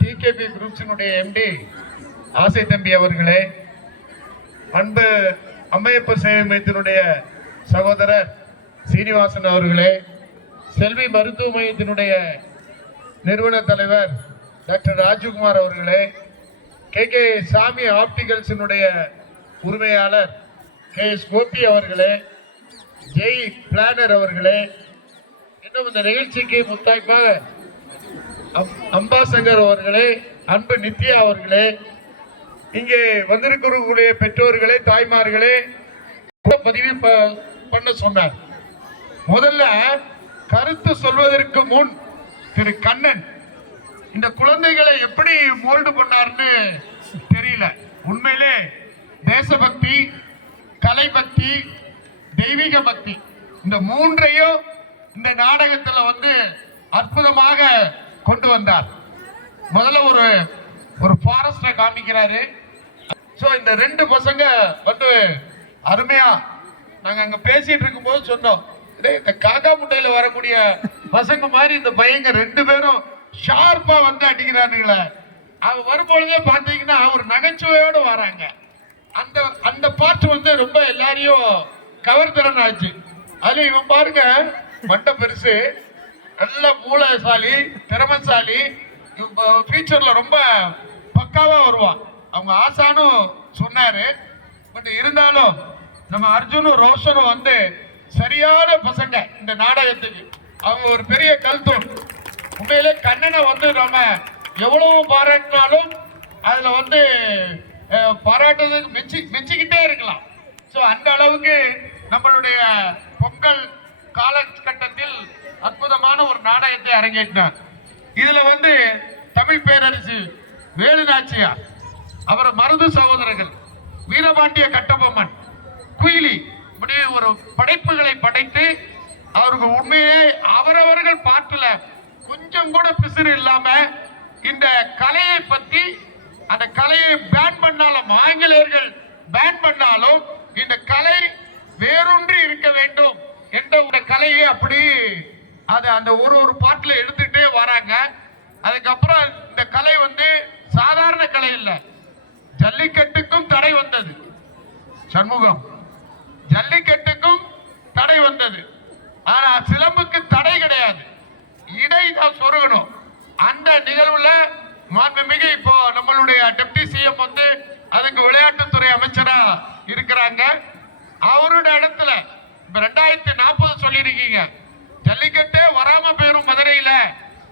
டிகேபி குரூப்ஸினுடைய எம்டி ஆசை தம்பி அவர்களே, அன்பு அம்மையப்பர் சேவை மையத்தினுடைய சகோதரர் சீனிவாசன் அவர்களே, செல்வி மருத்துவ மையத்தினுடைய நிறுவன தலைவர் டாக்டர் ராஜகுமார் அவர்களே, கே சாமி ஆப்டிகல்ஸினுடைய உரிமையாளர் KS கோபி அவர்களே, ஜெய் பிளானர் அவர்களே, இன்னும் இந்த நிகழ்ச்சிக்கு முத்தாய்ப்பாக அம்பாசங்கர் அவர்களே, அன்பு நித்யா அவர்களே, இங்கே வந்திருக்கக்கூடிய பெற்றோர்களே, தாய்மார்களே, பதிவு பண்ண சொன்னார். முதல்ல கருத்து சொல்வதற்கு முன் திரு கண்ணன் இந்த குழந்தைகளை எப்படி மோல்டு பண்ணார்னு தெரியல. உண்மையிலே தேசபக்தி, கலை பக்தி, தெய்வீக பக்தி இந்த 3ஐயும் இந்த நாடகத்துல வந்து அற்புதமாக கொண்டு வந்தார். முதல்ல ஒரு ஃபாரஸ்டை காமிக்கிறாரு. ஸோ இந்த 2 பசங்க வந்து அருமையா நாங்க அங்க பேசிட்டு இருக்கும்போது சொன்னோம், இந்த காக்கா முட்டையில வரக்கூடிய பசங்க மாதிரி இந்த பையங்க 2 பேரும் ஷார்ப்பா வந்து அடிக்கிறானுங்களே. அவங்க வரும்பொழுதே பாத்தீங்கன்னா ஒரு நகைச்சுவையோடு வராங்க. அந்த பாட்டு வந்து ரொம்ப எல்லாரையும் கவர்திறன் ஆச்சு. அதுல இவன் பாருங்க, மண்டை பெருசு, நல்ல மூலசாலி, திறமைசாலி, ஃபியூச்சர்ல ரொம்ப பக்காவா வருவான். அவங்க ஆசானும் சொன்னாரு. பட் இருந்தாலும் நம்ம அர்ஜுனும் ரோஷனும் வந்து சரியான பசங்க இந்த நாடகத்துக்கு. அவங்க ஒரு பெரிய கல்தூண். உண்மையிலே கண்ணனை வந்து நம்ம எவ்வளவு பாராட்டினாலும் அதுல வந்து பாராட்டுறதுக்கு மெச்சிக்கிட்டே இருக்கலாம். ஸோ அந்த அளவுக்கு நம்மளுடைய பொங்கல் காலகட்டத்தில் அற்புதமான ஒரு நாடகத்தை அரங்கேற்றினார். இதுல வந்து தமிழ் பேரரசு வேலு நாச்சியார், அவர் மருது சகோதரர்கள், வீரபாண்டிய கட்டபொம்மன், குயிலி இப்படி ஒரு படைப்புகளை படைத்து அவர்கள் உண்மையே அவரவர்கள் பாட்டுல கொஞ்சம் கூட பிசிறு இல்லாம இந்த கலையை பத்தி, அந்த கலையை பேன் பண்ணாலும், ஆங்கிலேயர்கள் பேன் பண்ணாலும் இந்த கலை வேறொன்றி இருக்க வேண்டும் என்ற ஒரு கலையை அப்படி அது அந்த ஒரு பாட்டுல எடுத்துட்டே வராங்க. அதுக்கப்புறம் இந்த கலை வந்து சாதாரண கலை இல்லை. ஜல்லிக்கட்டுக்கும் தடை வந்தது. சண்முகம், ஜல்லிக்கட்டுக்கும் தடை வந்தது. ஆனா சிலம்புக்கு தடை கிடையாது, இடை தான் சொருகணும். அந்த நிகழ்வுல மாண்புமிகு இப்போ நம்மளுடைய டெப்டி சிஎம் வந்து அதுக்கு விளையாட்டுத்துறை அமைச்சரா இருக்கிறாங்க. அவருடைய இடத்துல இப்ப 2040 சொல்லியிருக்கீங்க, ஜல்லிக்கட்டே வராம போயிரும் மதுரையில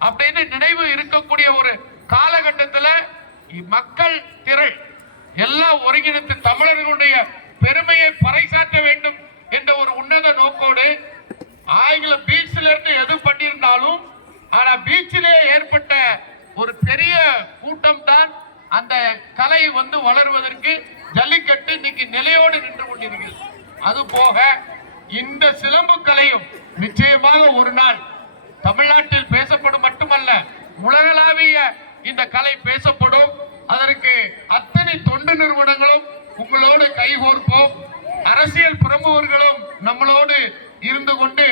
அப்படின்னு நினைவு இருக்கக்கூடிய ஒரு காலகட்டத்துல மக்கள் திரள் எல்லாம் ஒருங்கிணைத்து தமிழர்களுடைய பெருமையை பறைசாற்ற வேண்டும் என்ற ஒரு உன்னத நோக்கோடு ஆங்கில பீச்ல இருந்து எது பண்ணியிருந்தாலும், ஆனா பீச்சிலே ஏற்பட்ட ஒரு பெரிய கூட்டம் தான் அந்த கலை வந்து வளர்வதற்கு ஜல்லிக்கட்டு இன்னைக்கு நிலையோடு நின்று கொண்டிருக்கிறது. அது போக இந்த சிலம்பு கலையும் நிச்சயமாக ஒரு நாள் தமிழ்நாட்டில் பேசப்படும், மட்டுமல்ல உலகளாவிய இந்த கலை பேசப்படும். அதற்கு அத்தனை தொண்டு நிறுவனங்களும் உங்களோடு கைகோர்ப்போம். அரசியல் பிரமுகர்களும் நம்மளோடு இருந்து கொண்டு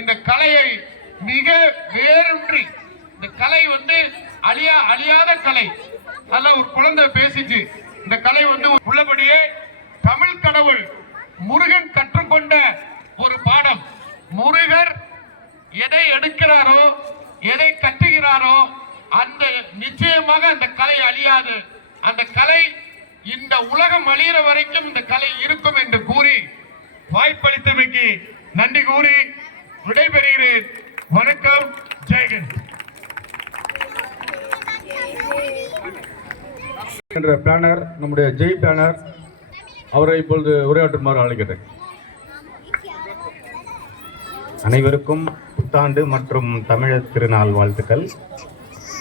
இந்த கலையை மிக வேரூன்றி, இந்த கலை வந்து அழியாத கலை. நல்ல ஒரு குழந்தை பேசிச்சு, இந்த கலை வந்து உள்ளபடியே தமிழ் கடவுள் முருகன் கற்றுக்கொண்ட ஒரு பாடம். முருகர் எதை எடுக்கிறாரோ, எதை கட்டுகிறாரோ, அந்த நிச்சயமாக அந்த கலை அழியாது. அந்த கலை இந்த உலகம் அழிகிற வரைக்கும் இந்த கலை இருக்கும் என்று கூறி வாய்ப்பளித்தமைக்கு நன்றி கூறி விடைபெறுகிறேன். வணக்கம், ஜெய்ஹிந்த். என்ற பிளானர், நம்முடைய ஜெய் பிளானர் அவரை இப்பொழுது உரையாற்றுமாறு அழைக்கிறேன். அனைவருக்கும் புத்தாண்டு மற்றும் தமிழர் திருநாள் வாழ்த்துக்கள்.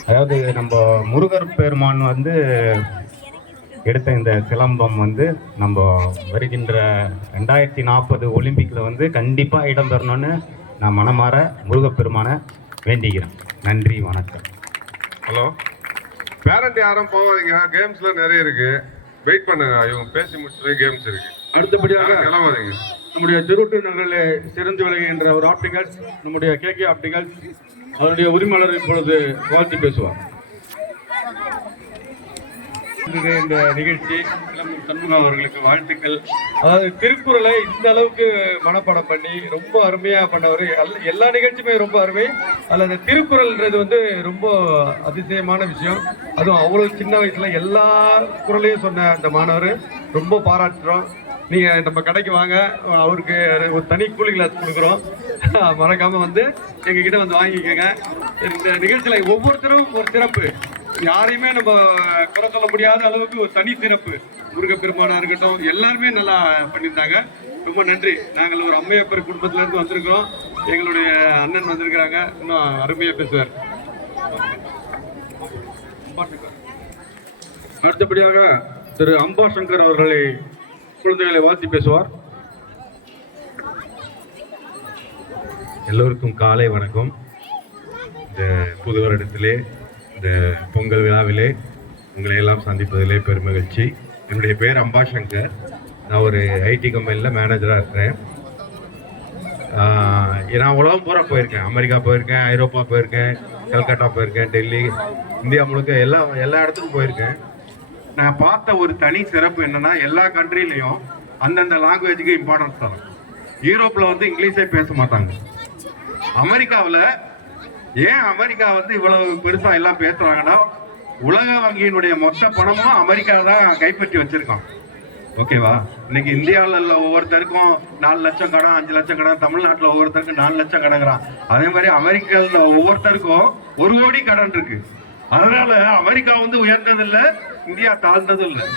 அதாவது நம்ம முருகர் பெருமான் வந்து எடுத்த இந்த சிலம்பம் வந்து நம்ம வருகின்ற 2040 ஒலிம்பிக்கில் வந்து கண்டிப்பாக இடம்பெறணும்னு நான் மனமாற முருகப்பெருமானை வேண்டிக்கிறேன். நன்றி, வணக்கம். ஹலோ, பேரண்ட் யாரும் போகாதீங்க, கேம்ஸ்லாம் நிறைய இருக்கு, வெயிட் பண்ணுங்க, இவங்க பேசி முடிச்சுட்டு கேம்ஸ் இருக்கு. அடுத்தபடியாக கிளம்பாதீங்க. நம்முடைய திருவட்டூர் நகரில் சிறந்து விளங்குகின்ற ஒரு ஆப்டிகல்ஸ், நம்முடைய கேகே ஆப்டிகல்ஸ், அதனுடைய உரிமையாளர் இப்பொழுது வாழ்த்து பேசுவார். இந்த நிகழ்ச்சி சண்முகம் அவர்களுக்கு வாழ்த்துக்கள். அதாவது திருக்குறளை இந்த அளவுக்கு மனப்பாடம் பண்ணி ரொம்ப அருமையா பண்ணவர். எல்லா நிகழ்ச்சியுமே ரொம்ப அருமை. அதில் அந்த திருக்குறள்ன்றது வந்து ரொம்ப அதிசயமான விஷயம். அதுவும் அவ்வளவு சின்ன வயசுல எல்லா குறளையும் சொன்ன அந்த மாணவர் ரொம்ப பாராட்டுறோம். நீங்க நம்ம கடைக்கு வாங்க, அவருக்கு ஒரு தனி கூலிங் கிளாஸ் கொடுக்குறோம். மறக்காம வந்து எங்ககிட்ட வந்து வாங்கிக்கோங்க. இந்த நிகழ்ச்சியில ஒவ்வொருத்தரும் ஒரு சிறப்பு, யாரையுமே நம்ம குறை சொல்ல முடியாத அளவுக்கு ஒரு தனி சிறப்பு. முருகப்பெருமானா இருக்கட்டும், எல்லாருமே நல்லா பண்ணியிருந்தாங்க. ரொம்ப நன்றி. நாங்கள் ஒரு அம்மையப்பர் குடும்பத்துல இருந்து வந்திருக்கிறோம். எங்களுடைய அண்ணன் வந்திருக்கிறாங்க, இன்னும் அருமையா பேசுவார். அடுத்தபடியாக திரு அம்பாசங்கர் அவர்களை குழந்தைகளை வாழ்த்தி பேசுவார். எல்லோருக்கும் காலை வணக்கம். இந்த புது வருடத்திலே, இந்த பொங்கல் விழாவிலே உங்களை எல்லாம் சந்திப்பதிலே பெருமகிழ்ச்சி. என்னுடைய பேர் அம்பாசங்கர். நான் ஒரு ஐடி கம்பெனியில் மேனேஜராக இருக்கிறேன். நான் உலகம் பூரா போயிருக்கேன். அமெரிக்கா போயிருக்கேன், ஐரோப்பா போயிருக்கேன், கல்கட்டா போயிருக்கேன், டெல்லி, இந்தியா முழுக்க எல்லா இடத்துக்கும் போயிருக்கேன். நான் பார்த்த ஒரு தனி சிறப்பு என்னன்னா, எல்லா கண்ட்ரிலையும் அந்தந்த லாங்குவேஜுக்கு இம்பார்ட்டன்ஸ் தரும். யூரோப்பில் வந்து இங்கிலீஷே பேச மாட்டாங்க. அமெரிக்காவில் ஏன் அமெரிக்கா வந்து இவ்வளவு பெருசா எல்லாம் பேசுறாங்கன்னா, உலக வங்கியினுடைய மொத்த பணமும் அமெரிக்கா தான் கைப்பற்றி வச்சிருக்கான். ஓகேவா? இன்னைக்கு இந்தியாவில் ஒவ்வொருத்தருக்கும் 4 லட்சம் கடன், 5 லட்சம் கடன், தமிழ்நாட்டில் ஒவ்வொருத்தருக்கும் 4 லட்சம் கடன்கிறான். அதே மாதிரி அமெரிக்காவில் ஒவ்வொருத்தருக்கும் 1 கோடி கடன் இருக்கு. அதனால அமெரிக்கா வந்து உயர்ந்தது இல்லை, இந்தியா தாழ்ந்ததும் இல்லை.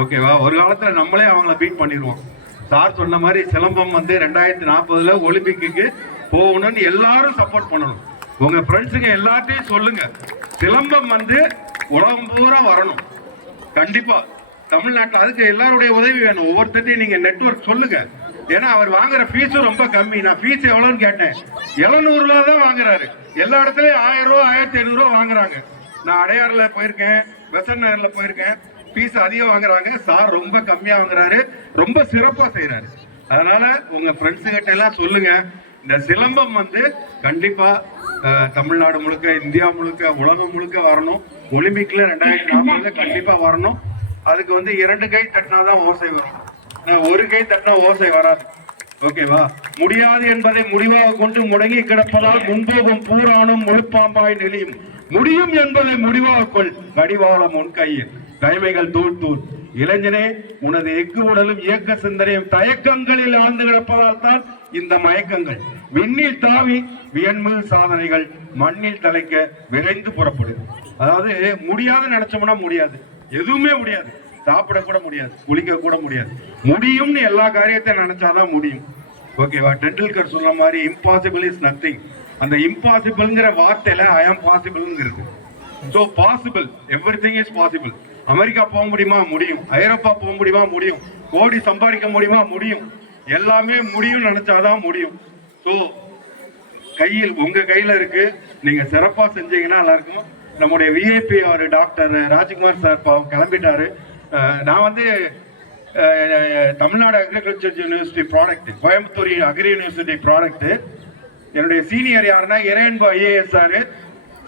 ஓகேவா? ஒரு காலத்துல நம்மளே அவங்கள பீட் பண்ணிடுவோம். சார் சொன்ன மாதிரி சிலம்பம் வந்து 2040 ஒலிம்பிக்கு போகணும்னு எல்லாரும் சப்போர்ட் பண்ணணும். உங்க ஃப்ரெண்ட்ஸுங்க எல்லாத்தையும் சொல்லுங்க, சிலம்பம் வந்து உலகம் பூரா வரணும். கண்டிப்பா தமிழ்நாட்டில் அதுக்கு எல்லாருடைய உதவி வேணும். ஒவ்வொருத்தையும் நீங்க நெட்வொர்க் சொல்லுங்க. ஏன்னா அவர் வாங்குற ஃபீஸும் ரொம்ப கம்மி. நான் ஃபீஸ் எவ்வளோன்னு கேட்டேன், 700 ரூபா தான் வாங்குறாரு. எல்லா இடத்துலயும் 1000 ரூபா 1500 ரூபா வாங்குறாங்க. நான் அடையாறுல போயிருக்கேன், பெசன்ட் நகர்ல போயிருக்கேன், ஃபீஸ் அதிகம் வாங்குறாங்க. சார் ரொம்ப கம்மியா வாங்குறாரு, ரொம்ப சிறப்பா செய்யறாரு. அதனால உங்க ஃப்ரெண்ட்ஸு கிட்ட எல்லாம் சொல்லுங்க, இந்த சிலம்பம் வந்து கண்டிப்பா தமிழ்நாடு முழுக்க, இந்தியா முழுக்க, உலகம் முழுக்க வரணும். ஒலிம்பிக்ல 2040 கண்டிப்பா வரணும். அதுக்கு வந்து 2 கை தட்டினாதான் ஓசை வரும், ஒரு கை தட்டினா ஓசை வராது. ஓகேவா? முடியாது என்பதை முடிவாக கொண்டு முடங்கி கிடப்பதால் முன்போகும் பூரானும் முழுப்பாம்பாய் நெளியும். முடியும் என்பதை முடிவாக கொள், வடிவாளம் உன் கையில், கைமைகள் தூள் தூள். இளைஞனே, உனது எஃகு உடலும் இயக்க சிந்தனையும் தயக்கங்களில் ஆழ்ந்து கிடப்பதால் தான் இந்த மயக்கங்கள். விண்ணில் தாவி வியன்மிகு சாதனைகள் மண்ணில் தலைக்க விரைந்து புறப்படும். அதாவது முடியாது நினைச்சோம்னா முடியாது, எதுவுமே முடியாது. சாப்பிட கூட முடியாது, குளிக்க கூட முடியாது. முடியும்னு எல்லா காரியத்தையும் நினைச்சாதான் முடியும். ஓகேவா? டெண்டுல்கர் சொன்ன மாதிரி இம்பாசிபிள் இஸ் நத்திங். அந்த இம்பாசிபிள்ங்கிற வார்த்தையில ஐ ஆம் பாசிபிள்ங்கிறது. So possible, everything is possible. America போக முடியுமா? முடியும். ஐரோப்பா போக முடியுமா? முடியும். கோடி சம்பாதிக்க முடியுமா? முடியும். எல்லாமே முடியும், நினைச்சாதான் முடியும். ஸோ கையில், உங்க கையில இருக்கு. நீங்க சிறப்பா செஞ்சீங்கன்னா நல்லா இருக்கும். நம்முடைய விஐபி அவர் டாக்டர் ராஜ்குமார் சார் கிளம்பிட்டாரு. நான் வந்து Tamil Nadu agriculture university product, Coimbatore agri university product. என்னுடைய சீனியர் யாருன்னா Iraiyanbu IAS sir,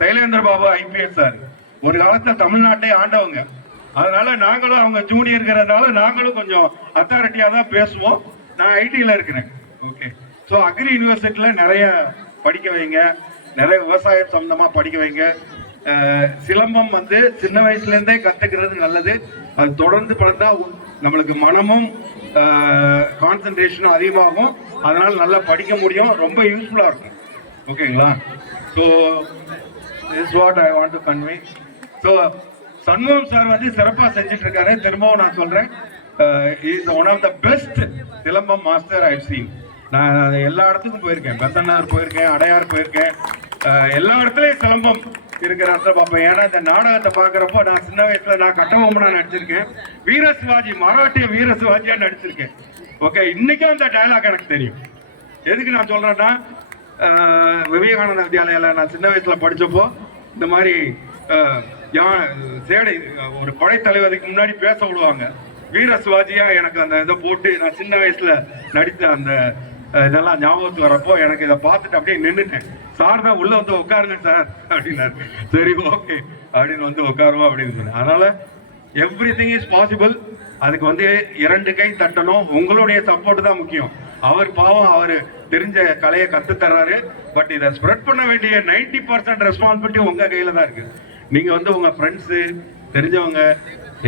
Sylendra Babu IPS sir. ஒரு காலத்துல தமிழ்நாட்டை ஆண்டவங்க. அதனால நாங்களும் அவங்க ஜூனியர்ங்கிறதுனால நாங்களும் கொஞ்சம் அத்தாரிட்டியா தான் பேசுவோம். நான் ஐடியில் இருக்கிறேன். ஓகே. ஸோ அக்ரி யூனிவர்சிட்டியில் நிறைய படிக்க வைங்க, நிறைய விவசாயம் சம்பந்தமா படிக்க வைங்க. சிலம்பம் வந்து சின்ன வயசுல இருந்தே கத்துக்கிறது நல்லது. அது தொடர்ந்து பழந்தா நம்மளுக்கு மனமும் கான்சன்ட்ரேஷனும் அதிகமாகும். அதனால நல்லா படிக்க முடியும், ரொம்ப யூஸ்ஃபுல்லா இருக்கும். ஓகேங்களா? So this is what I want to convey. So Shanmugam sir வந்து சிறப்பாக செஞ்சுட்டு இருக்காரு. திரும்பவும் நான் சொல்றேன், is one of the best silambam master I seen. நான் எல்லா இடத்துக்கும் போயிருக்கேன், பெசன்ட் நகர் போயிருக்கேன், அடையார் போயிருக்கேன். எல்லா இடத்துலையும் சிலம்பம் இருக்கிற இடத்துல பார்ப்பேன். ஏன்னா இந்த நாடகத்தை பார்க்குறப்போ நான் சின்ன வயசுல நான் கட்டபொம்மனா நடிச்சிருக்கேன், வீர சிவாஜி மராட்டிய வீர சிவாஜியா நடிச்சிருக்கேன். ஓகே, இன்னைக்கும் அந்த டயலாக் எனக்கு தெரியும். எதுக்கு நான் சொல்றேன்னா, விவேகானந்த வித்யாலயால நான் சின்ன வயசுல படிச்சப்போ இந்த மாதிரி சேடை ஒரு படை தளபதிக்கு முன்னாடி பேச விடுவாங்க. வீர சிவாஜியா எனக்கு அந்த இதை போட்டு நான் சின்ன வயசுல நடித்த அந்த இதெல்லாம் ஞாபகத்துக்கு வரப்போ எனக்கு இதை பார்த்துட்டு அப்படியே நின்றுட்டேன். சார் தான் உள்ள வந்து உட்காருங்க சார் அப்படின்னாரு. சரி ஓகே அப்படின்னு வந்து உட்காருவோம் அப்படின்னு சொன்னேன். அதனால எவ்ரி திங் இஸ் பாசிபிள். அதுக்கு வந்து 2 கை தட்டணும். உங்களுடைய சப்போர்ட் தான் முக்கியம். அவர் பாவம் அவர் தெரிஞ்ச கலையை கத்து தர்றாரு. பட் இதை ஸ்ப்ரெட் பண்ண வேண்டிய 90% ரெஸ்பான்சிபிலிட்டி உங்க கையில தான் இருக்கு. நீங்க வந்து உங்க ஃப்ரெண்ட்ஸு தெரிஞ்சவங்க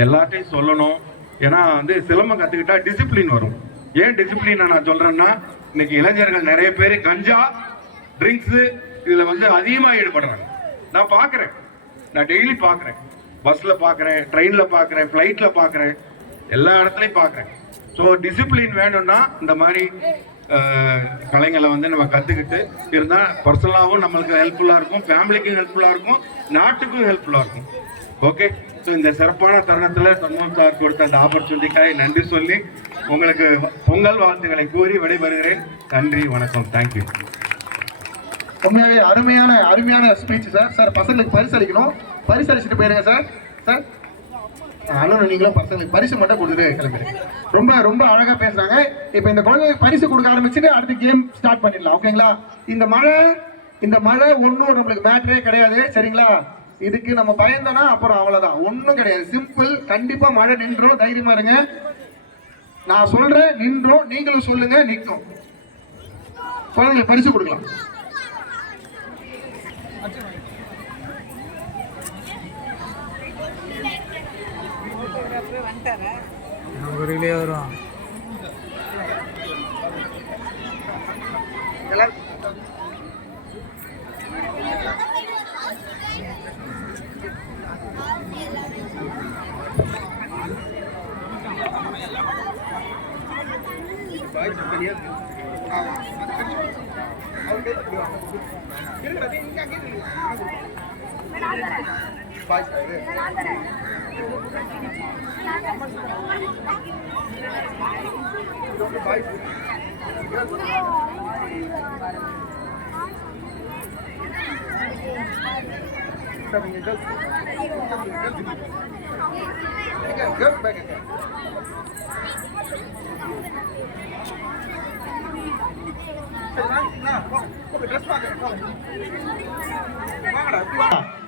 எல்லாத்தையும் சொல்லணும். ஏன்னா வந்து சிலம்பம் கத்துக்கிட்டா டிசிப்ளின் வரும். ஏன் டிசிப்ளின் நான் சொல்றேன்னா, இன்னைக்கு இளைஞர்கள் நிறைய பேர் கஞ்சா ட்ரிங்க்ஸு இதுல வந்து அதிகமா ஈடுபடுறாங்க. நான் பாக்குறேன், நான் டெய்லி பாக்குறேன், பஸ்ல பாக்குறேன், ட்ரெயின்ல பாக்குறேன், ஃபிளைட்ல பாக்குறேன், எல்லா இடத்துலையும் பாக்குறேன். ஸோ டிசிப்ளின் வேணும்னா இந்த மாதிரி கலைகளை வந்து நம்ம கற்றுக்கிட்டு இருந்தால் பர்சனலாகவும் நம்மளுக்கு ஹெல்ப்ஃபுல்லாக இருக்கும், ஃபேமிலிக்கும் ஹெல்ப்ஃபுல்லாக இருக்கும், நாட்டுக்கும் ஹெல்ப்ஃபுல்லாக இருக்கும். ஓகே, ஸோ இந்த சிறப்பான தருணத்தில் சண்முகம் சார் கொடுத்த அந்த ஆப்பர்ச்சுனிட்டிக்காக நன்றி சொல்லி உங்களுக்கு பொங்கல் வாழ்த்துக்களை கூறி விடைபெறுகிறேன். நன்றி, வணக்கம், தேங்க்யூ. உண்மையாகவே அருமையான ஸ்பீச் சார். சார் பசங்களுக்கு பரிசு அளிக்கணும், பரிசு அளிச்சுட்டு போயிருங்க சார். சார் அண்ணன் நீங்களும் பசங்களுக்கு பரிசு மட்டும் கொடுத்துட்டு கிளம்புறேன். ரொம்ப ரொம்ப அழகா பேசுறாங்க. இப்போ இந்த குழந்தைங்களுக்கு பரிசு கொடுக்க ஆரம்பிச்சுட்டு அடுத்த கேம் ஸ்டார்ட் பண்ணிடலாம். ஓகேங்களா? இந்த மழை ஒன்றும் நம்மளுக்கு மேட்டரே கிடையாது. சரிங்களா? இதுக்கு நம்ம பயந்தோம்னா அப்புறம் அவ்வளவுதான், ஒன்றும் கிடையாது. சிம்பிள். கண்டிப்பா மழை நின்றோம், தைரியமா இருங்க. நான் சொல்றேன் நின்றோம், நீங்களும் சொல்லுங்க நிற்கும். குழந்தைங்களுக்கு பரிசு கொடுக்கலாம். ஊரிலே வரும்.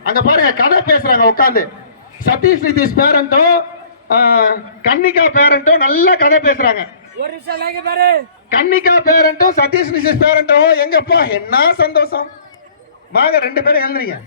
அங்க பாருங்க, கதை பேசுறாங்க உட்காந்து. சதீஷ் நிதிஷ் பேரண்ட்டும் கன்னிகா பேரண்ட்டும் நல்ல கதை பேசுறாங்க. ஒரு நிமிஷம் லைங்க பாரு. கன்னிகா பேரண்ட்டும் சதீஷ் நிதிஷ் பேரண்ட்டும் எங்கப்பா என்ன சந்தோஷம். வாங்க 2 பேரும் எழுந்துறீங்க.